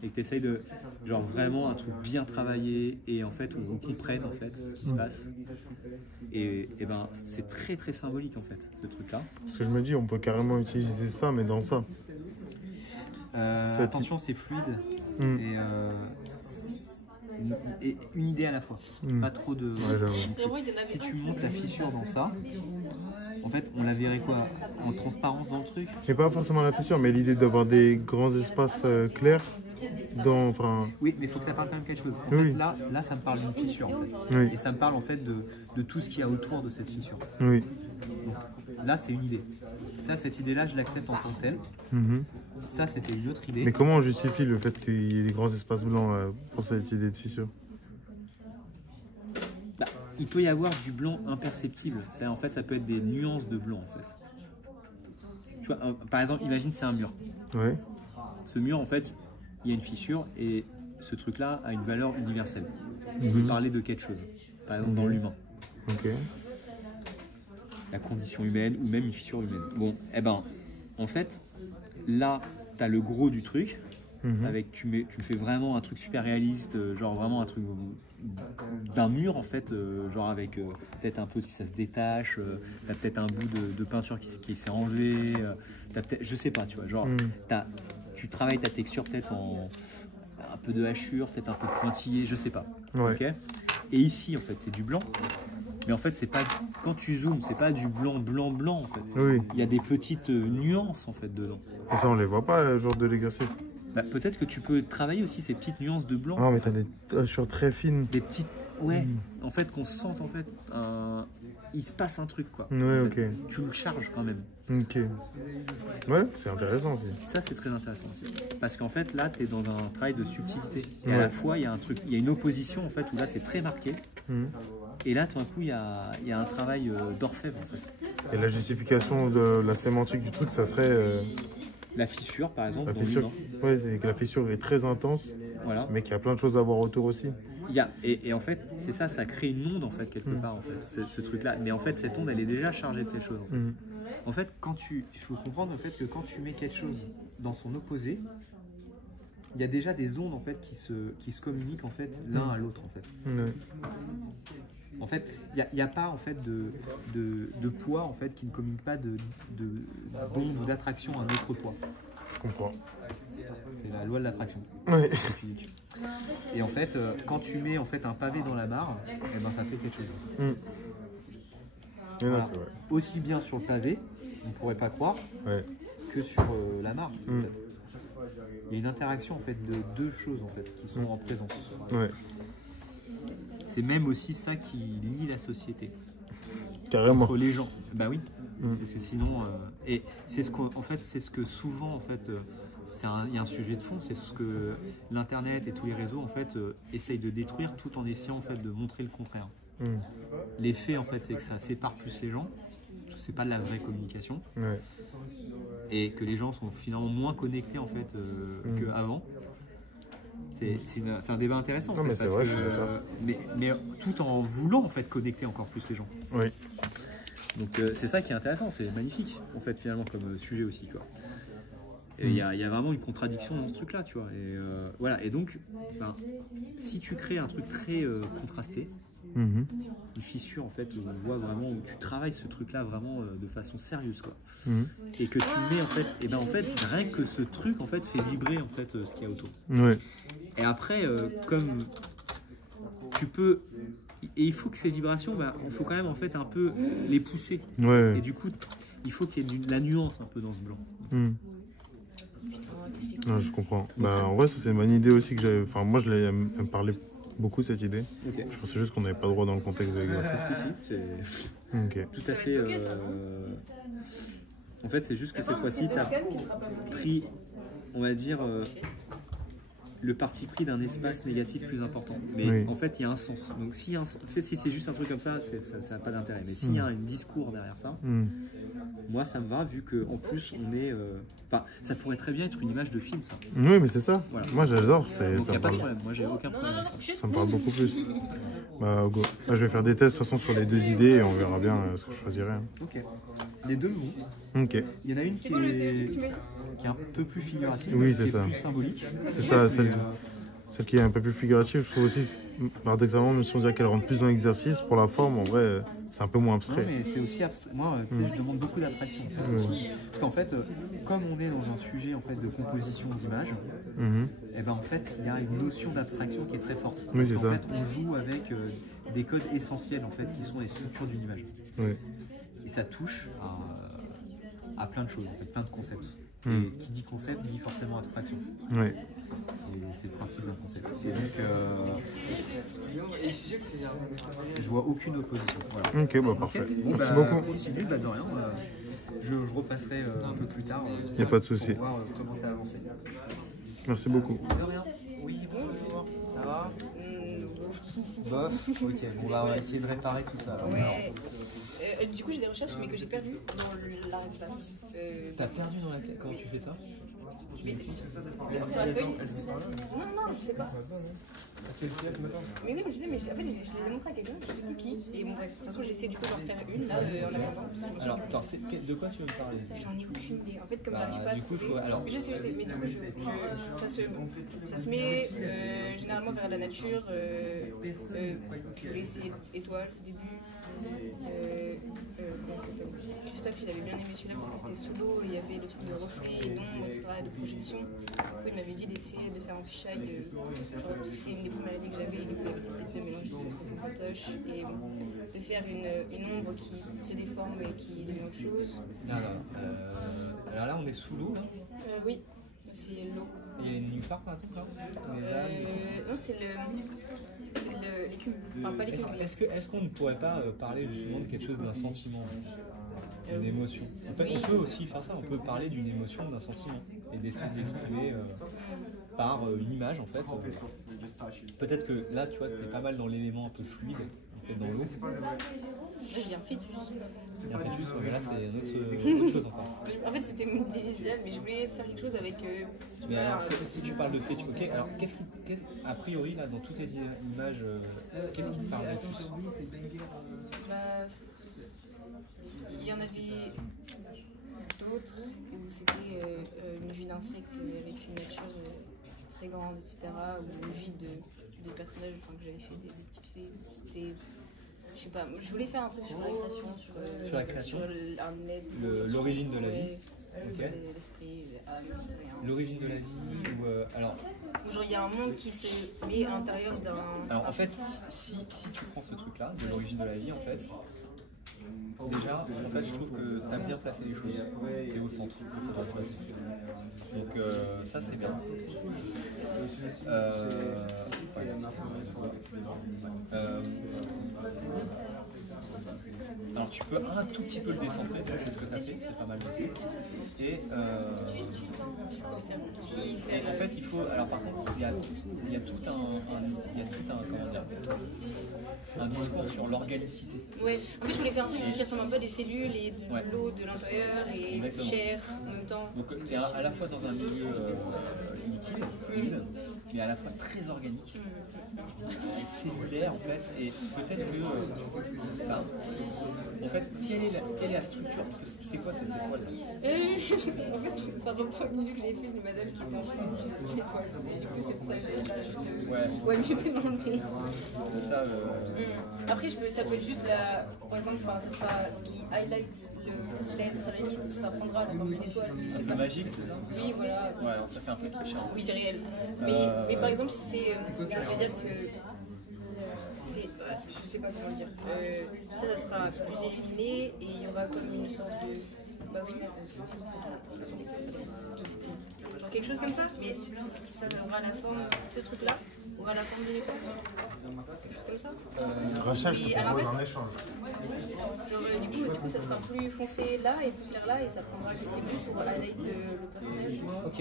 Et que tu essayes de, genre, vraiment un truc bien travaillé et en fait, on comprenne en fait ce qui se passe. Et ben, c'est très très symbolique en fait, ce truc-là. Parce que je me dis, on peut carrément utiliser ça, mais dans ça. Attention, c'est fluide. Et une idée à la fois, pas trop de... Si tu montes la fissure dans ça, en fait, on la verrait quoi? En transparence dans le truc? Et pas forcément la fissure, mais l'idée d'avoir des grands espaces clairs dans... Oui, mais il faut que ça parle quand même quelque chose. En fait, là, ça me parle d'une fissure, en fait. Et ça me parle, en fait, de tout ce qu'il y a autour de cette fissure. Donc, là, c'est une idée. Ça, cette idée-là, je l'accepte en tant que telle. Ça, c'était une autre idée. Mais comment on justifie le fait qu'il y ait des grands espaces blancs pour cette idée de fissure? il peut y avoir du blanc imperceptible. En fait, ça peut être des nuances de blanc, en fait. Tu vois, par exemple, imagine c'est un mur. Ouais. Ce mur, en fait, il y a une fissure et ce truc-là a une valeur universelle. Il veut parler de quelque chose. Par exemple, dans l'humain. Ok. La condition humaine ou même une fissure humaine. Bon, eh ben, en fait, là, tu as le gros du truc. Avec, tu me fais vraiment un truc super réaliste, genre vraiment un truc d'un mur en fait, genre avec peut-être un peu si ça se détache, t'as peut-être un bout de peinture qui s'est enlevé, t'as peut-être, je sais pas, tu vois, genre tu travailles ta texture peut-être en un peu de hachure, peut-être un peu pointillé, je sais pas. Ouais. Ok. Et ici en fait c'est du blanc, mais en fait c'est pas, quand tu zoomes c'est pas du blanc en fait. Oui. Il y a des petites nuances en fait dedans. Et ça on les voit pas le jour de l'exercice. Bah, peut-être que tu peux travailler aussi ces petites nuances de blanc. Ah mais t'as des tachures très fines. Des petites, ouais, en fait qu'on sente en fait, il se passe un truc quoi. Ouais, en ok. fait. Tu le charges quand même. Ok. Ouais, c'est intéressant aussi. Ça c'est très intéressant aussi. Parce qu'en fait là tu es dans un travail de subtilité. Et à Ouais. la fois il y a un truc, il y a une opposition en fait où là c'est très marqué. Et là tout d'un coup il y a un travail d'orfèvre en fait. Et la justification de la sémantique du truc, ça serait La fissure par exemple. la dans fissure. l'humain. Ouais, c'est que la fissure est très intense, Voilà. mais qu'il y a plein de choses à voir autour aussi. Il y a, et en fait c'est ça, ça crée une onde en fait quelque part en fait, ce truc là. Mais en fait cette onde elle est déjà chargée de quelque chose en fait. En fait, il faut comprendre en fait que quand tu mets quelque chose dans son opposé, il y a déjà des ondes en fait qui se communiquent en fait l'un à l'autre en fait. Ouais. En fait, il n'y a pas en fait de poids en fait qui ne communique pas d'onde ou d'attraction à un autre poids. Je comprends. C'est la loi de l'attraction. Ouais. Et en fait, quand tu mets en fait un pavé dans la mare, eh ben ça fait quelque chose. Et non, Voilà. c'est vrai. Aussi bien sur le pavé, on ne pourrait pas croire, Ouais. que sur la mare. En fait. Il y a une interaction en fait de deux choses en fait qui sont en présence. Ouais. C'est même aussi ça qui lie la société Carrément. entre les gens. Bah oui, parce que sinon, et c'est ce qu'en fait, c'est ce que souvent en fait, il y a un sujet de fond, c'est ce que l'internet et tous les réseaux en fait essayent de détruire tout en essayant en fait de montrer le contraire. L'effet en fait, c'est que ça sépare plus les gens. C'est pas de la vraie communication. Ouais. Et que les gens sont finalement moins connectés en fait qu'avant. C'est un débat intéressant. Non, En fait, mais c'est parce vrai, que, je suis d'accord. mais tout en voulant en fait connecter encore plus les gens. Oui. Donc c'est ça qui est intéressant, c'est magnifique en fait finalement comme sujet aussi quoi. Et il y a vraiment une contradiction dans ce truc là, tu vois. Et voilà. Et donc, ben, si tu crées un truc très contrasté, une fissure en fait où on voit vraiment, où tu travailles ce truc là vraiment de façon sérieuse quoi, et que tu mets en fait, et ben en fait rien que ce truc en fait fait vibrer en fait ce qu'il y a autour. Ouais. Et après comme tu peux, et il faut que ces vibrations, bah, il faut quand même en fait un peu les pousser. Ouais. Et du coup il faut qu'il y ait de la nuance un peu dans ce blanc. Non, je comprends. Bah, en vrai, ça c'est une bonne idée aussi que j'avais. Enfin, moi, je l'ai elle me parlait beaucoup cette idée. Ok. Je pensais juste qu'on n'avait pas le droit dans le contexte de l'exercice. Si, c'est Ok. tout à fait. En fait, c'est juste que cette fois-ci, tu as pris, on va dire, le parti pris d'un espace négatif plus important. Mais Oui. en fait, il y a un sens. Donc, si c'est juste un truc comme ça, ça n'a pas d'intérêt. Mais s'il y a un discours derrière ça, moi, ça me va, vu qu'en plus, on est. Enfin, ça pourrait très bien être une image de film, ça. Oui, mais c'est ça. Voilà. Moi, j'adore. Donc, Ça il n'y me a pas de parle. problème. Moi, j'ai aucun problème avec ça. Ça me parle beaucoup plus. Bah, go. Bah, je vais faire des tests de toute façon sur les deux idées et on verra bien ce que je choisirai. Hein. Ok. Les deux me vont. Ok. Il y en a une qui est un peu plus figurative, Oui, qui c'est est ça. plus symbolique. C'est ça, Et, celle qui est un peu plus figurative, je trouve aussi, paradoxalement, même si on dirait qu'elle rentre plus dans l'exercice, pour la forme, en vrai, c'est un peu moins non, abstrait. mais c'est aussi moi, tu sais, je demande beaucoup d'abstraction. En fait, aussi. Parce qu'en fait, comme on est dans un sujet en fait de composition d'images, et ben en fait, il y a une notion d'abstraction qui est très forte. Oui, Parce c'est qu'en ça. fait, on joue avec des codes essentiels en fait, qui sont les structures d'une image. Oui. Et ça touche à plein de choses, en fait, plein de concepts. Et qui dit concept dit forcément abstraction. Oui. C'est le principe d'un concept. Et donc, je vois aucune opposition. Voilà. Ok, bah parfait. Ok. Bon, Merci bah, beaucoup. Continue, bah, de rien. Je repasserai un peu plus tard. Y a pas de souci. Pour voir comment tu as avancé. Merci beaucoup. De rien. Oui, bonjour. Ça va? Bof. Ok, bon bah on va essayer de réparer tout ça. Alors. Ouais. Du coup, j'ai des recherches, mais que j'ai perdu dans la classe. T'as perdu dans la classe. Comment tu fais ça? Mais sur la feuille. Non, je sais pas. Mais oui, mais je sais, mais en fait, je les ai montrés à quelqu'un, je sais plus qui. Et bon, bref, de toute façon, j'essaie du coup d'en refaire une là en attendant. Alors, attends, de quoi tu veux me parler? J'en ai aucune idée. En fait, comme Bah, j'arrive pas à du coup, trouver. alors- Je sais, mais du coup, ça se met généralement vers la nature. Je voulais essayer étoile au début. Comment ça s'appelle? Christophe, il avait bien aimé celui-là parce que c'était sous l'eau, il y avait le truc de reflet, d'ombre, etc., de projection. Du coup, il m'avait dit d'essayer de faire un fichaille. C'était une des premières idées que j'avais, du coup, il avait peut-être de mélanger cette patoche et de faire une ombre qui se déforme et qui devient autre chose. Alors là, on est sous l'eau, là. Oui, c'est l'eau. Il y a une nénuphar par exemple, là? Non, c'est l'écume. Enfin, pas l'écume. Est-ce qu'on ne pourrait pas parler justement de quelque chose, d'un sentiment, d'une émotion? En fait, on peut aussi faire ça, on peut parler d'une émotion, d'un sentiment, et d'essayer d'exprimer par une image, en fait. Peut-être que là, tu vois, t'es pas mal dans l'élément un peu fluide, en fait, dans l'eau. J'ai un fœtus. Il y a un fœtus, mais là, c'est autre chose encore. En fait, c'était une idée initiale, mais je voulais faire quelque chose avec. Mais alors, si tu parles de fœtus, ok, alors a priori, là, dans toutes les images, qu'est-ce qui te parle le plus? Bah, il y en avait d'autres où c'était une vue d'insecte avec une nature très grande, etc. Ou une vie de personnages que j'avais fait des petites fées. C'était. Je sais pas, je voulais faire un truc sur la création, sur la création, sur l'origine de la vie. Okay. L'esprit, je sais rien. L'origine de la vie, ou alors. Genre il y a un monde qui se met à l'intérieur d'un. Alors en fait, si tu prends ce truc-là, de l'origine de la vie, en fait, déjà, en fait, je trouve que tu as bien placé les choses. C'est au centre que ça doit se passer. Donc ça c'est bien. Alors tu peux un tout petit peu le décentrer, c'est ce que tu as fait, c'est pas mal. Et en fait il faut, alors par contre il y a tout un comment dire, un discours sur l'organicité. Ouais, en fait je voulais faire un truc qui ressemble un peu à des cellules et de l'eau de l'intérieur et chair en même temps. Donc tu es à la fois dans un milieu liquide, mais à la fois très organique. Et cellulaire en fait, et peut-être que en fait quelle est la structure, parce que c'est quoi cette étoile là? En fait ça reprend une vidéo que j'ai fait d'une madame qui était enceinte d'une étoile, et du coup c'est pour ça que j'ai rajouté mais je peux l'enlever. Ça, après ça peut être juste par exemple, ça sera ce qui highlight l'être, à la limite ça prendra la forme d'une étoile, mais c'est pas magique, c'est ça? Oui, voilà. Ouais, alors ça fait un peu cliché. Oui, c'est réel. Mais par exemple, si c'est. Je veux dire que. C'est. Je sais pas comment le dire. Ça sera plus illuminé et il y aura comme une sorte de. Bah oui, genre quelque chose comme ça, mais ça aura la forme. Ce truc-là aura la forme d'une étoile. Quelque chose comme ça. Rachel, je te propose un échange. Genre, du coup, ça sera plus foncé là et plus clair là et ça prendra. C'est plus pour highlight le personnage. Ok.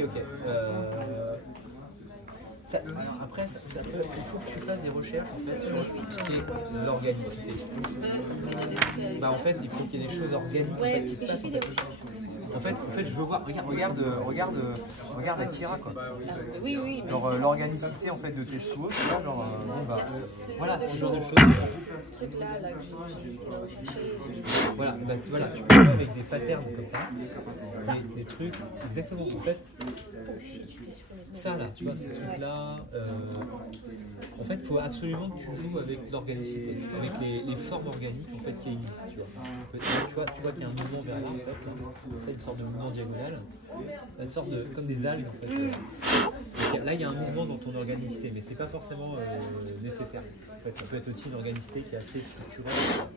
Alors après, il faut que tu fasses des recherches en fait sur ce qui est l'organicité. Bah en fait, il faut qu'il y ait des choses organiques en fait, qui se passent. En fait, je veux voir. Regarde Akira quoi. Oui. Genre l'organicité en fait de tes sous, genre voilà, ce genre de choses. Ce truc là que j'ai essayé de rechercher. Voilà, tu peux faire avec des patterns comme ça, des trucs exactement en fait. Ça là, tu vois, ces trucs là. En fait, il faut absolument que tu joues avec l'organicité, avec les formes organiques en fait qui existent. Tu vois qu'il y a un mouvement vers en fait, c'est une sorte de mouvement diagonal, une sorte de comme des algues en fait. Donc, là, il y a un mouvement dans ton organicité, mais c'est pas forcément nécessaire. En fait, ça peut être aussi une organicité qui est assez structurelle,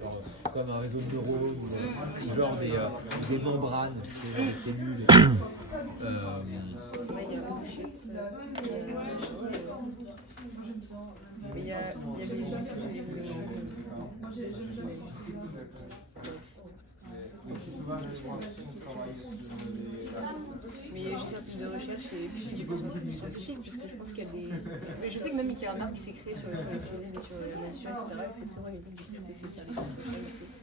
comme un réseau de neurones, ou genre des membranes, des cellules. Il y a des gens qui Mais j'ai fait plus de recherches et puis j'ai beaucoup plus scientifique parce que je pense qu'il y a des. Mais je sais que même il y a un arc qui s'est créé sur les cellules et sur la nature, etc. Et c'est très organique, du coup, je peux essayer de faire des choses comme ça.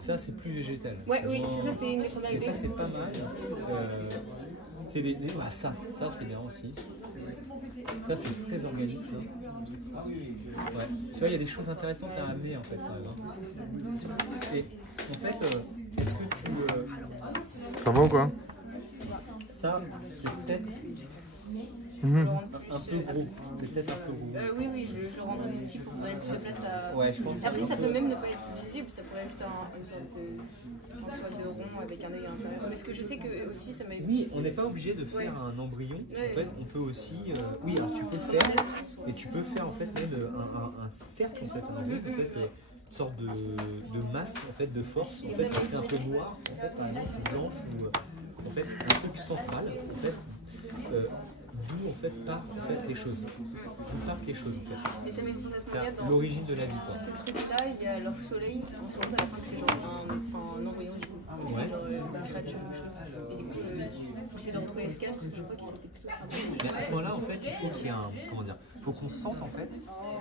Ça, c'est plus végétal. Ouais, oui, c'est ça, c'était une des premières Et idées. ça, c'est pas mal. C'est des. Ah, ça c'est bien aussi. Ça, c'est très organique. Hein. Ouais. Tu vois, il y a des choses intéressantes à amener en fait. Quand même, hein. Et en fait, est-ce que tu. Ça va ou quoi? Ça, c'est peut-être Mhm. un peu gros. C'est peut-être un peu gros. Oui, je le rendrai petit pour donner plus de place à. Ouais, je pense. Après, ça peut même ne pas être visible, ça pourrait être juste une sorte de rond avec un œil à l'intérieur. Parce que je sais que aussi ça m'a. Oui, on n'est pas obligé de faire un embryon. Ouais. En fait, on peut aussi. Oui, alors tu peux le faire. Et tu peux faire en fait même un cercle en fait, un embryon, en fait, une sorte de masse en fait de force. En fait, qui serait un peu noir. En fait, par exemple, c'est blanche ou en fait un truc central. En fait. D'où en fait partent en fait les choses. D'où partent les choses en fait. Et ça m'a fait penser à C'est dans l'origine de la vie quoi. ce truc-là, il y a leur soleil, on se rend compte à la fin que c'est genre un embryon du coup. C'est Ouais. genre une créature ou quelque chose. Et du coup, j'essaie de retrouver l'escalade parce que je crois que c'était plutôt sympa. Mais à ce moment-là en fait, il faut qu'il y ait un. Comment dire? Il faut qu'on sente en fait.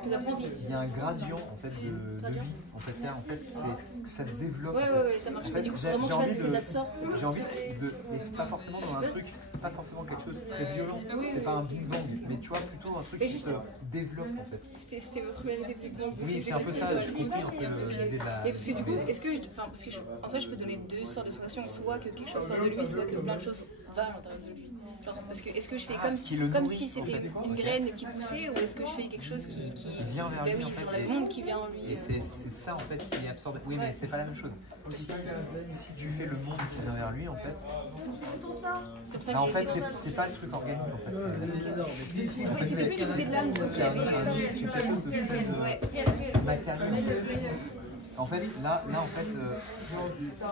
Que ça prend vie. Il y a un gradient en fait de vie. En fait, c'est que ça se développe. Ouais, ça marche. En Mais fait, du coup, j'ai vraiment, tu envie fasses que ça sort. J'ai envie de. Mais pas forcément dans un truc, pas forcément quelque chose de très violent. C'est pas un Big Bang, mais tu vois, plutôt dans un truc Mais qui se développe en fait. C'était ma première idée de Big Bang. Oui, c'est un peu ça, j'ai compris un peu l'idée de la. Et parce que du coup, est-ce que. Parce que en soi, je peux donner deux sortes de sensations. Soit que quelque chose sort de lui, soit que plein de choses va à l'intérieur de lui. Genre, parce que est-ce que je fais comme si c'était une graine qui poussait ou est-ce que je fais quelque chose qui vient vers lui, oui, en fait, genre le monde qui vient en lui. Et c'est ça en fait qui est absorbé. Oui, mais c'est pas la même chose. Si tu fais le monde qui vient vers lui, en fait. C'est pour ça En que fait, j'ai fait c'est pas le truc organique en fait. Oui, c'était plus l'idée de l'âme C'est quelque chose de plus matériel. En fait, là en fait.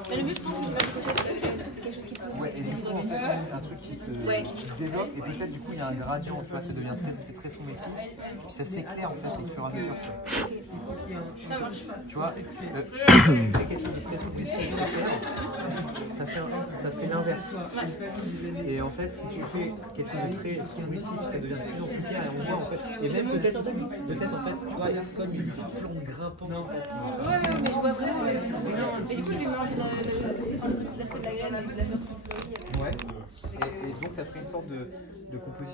Mais le mieux, je pense que c'est quelque chose qui pousse. Ouais, et du coup, en fait, un truc qui se développe, et peut-être du coup, il y a un gradient, tu vois, ça devient très sombre ici, puis ça s'éclaire en fait au fur et à mesure. Ça marche. Tu vois, tu fais quelque chose de très sombre ici, ça fait l'inverse. Et en fait, si tu fais quelque chose de très sombre ici, ça devient de plus en plus clair, et on voit en fait, et même peut-être en fait, tu vois, il y a comme une plante grimpante en fait. Ouais, mais je vois vraiment. Mais du coup, je vais mélanger dans l'aspect de la graine avec la fleur qui fleurit. Ouais, et donc ça ferait une sorte de composition.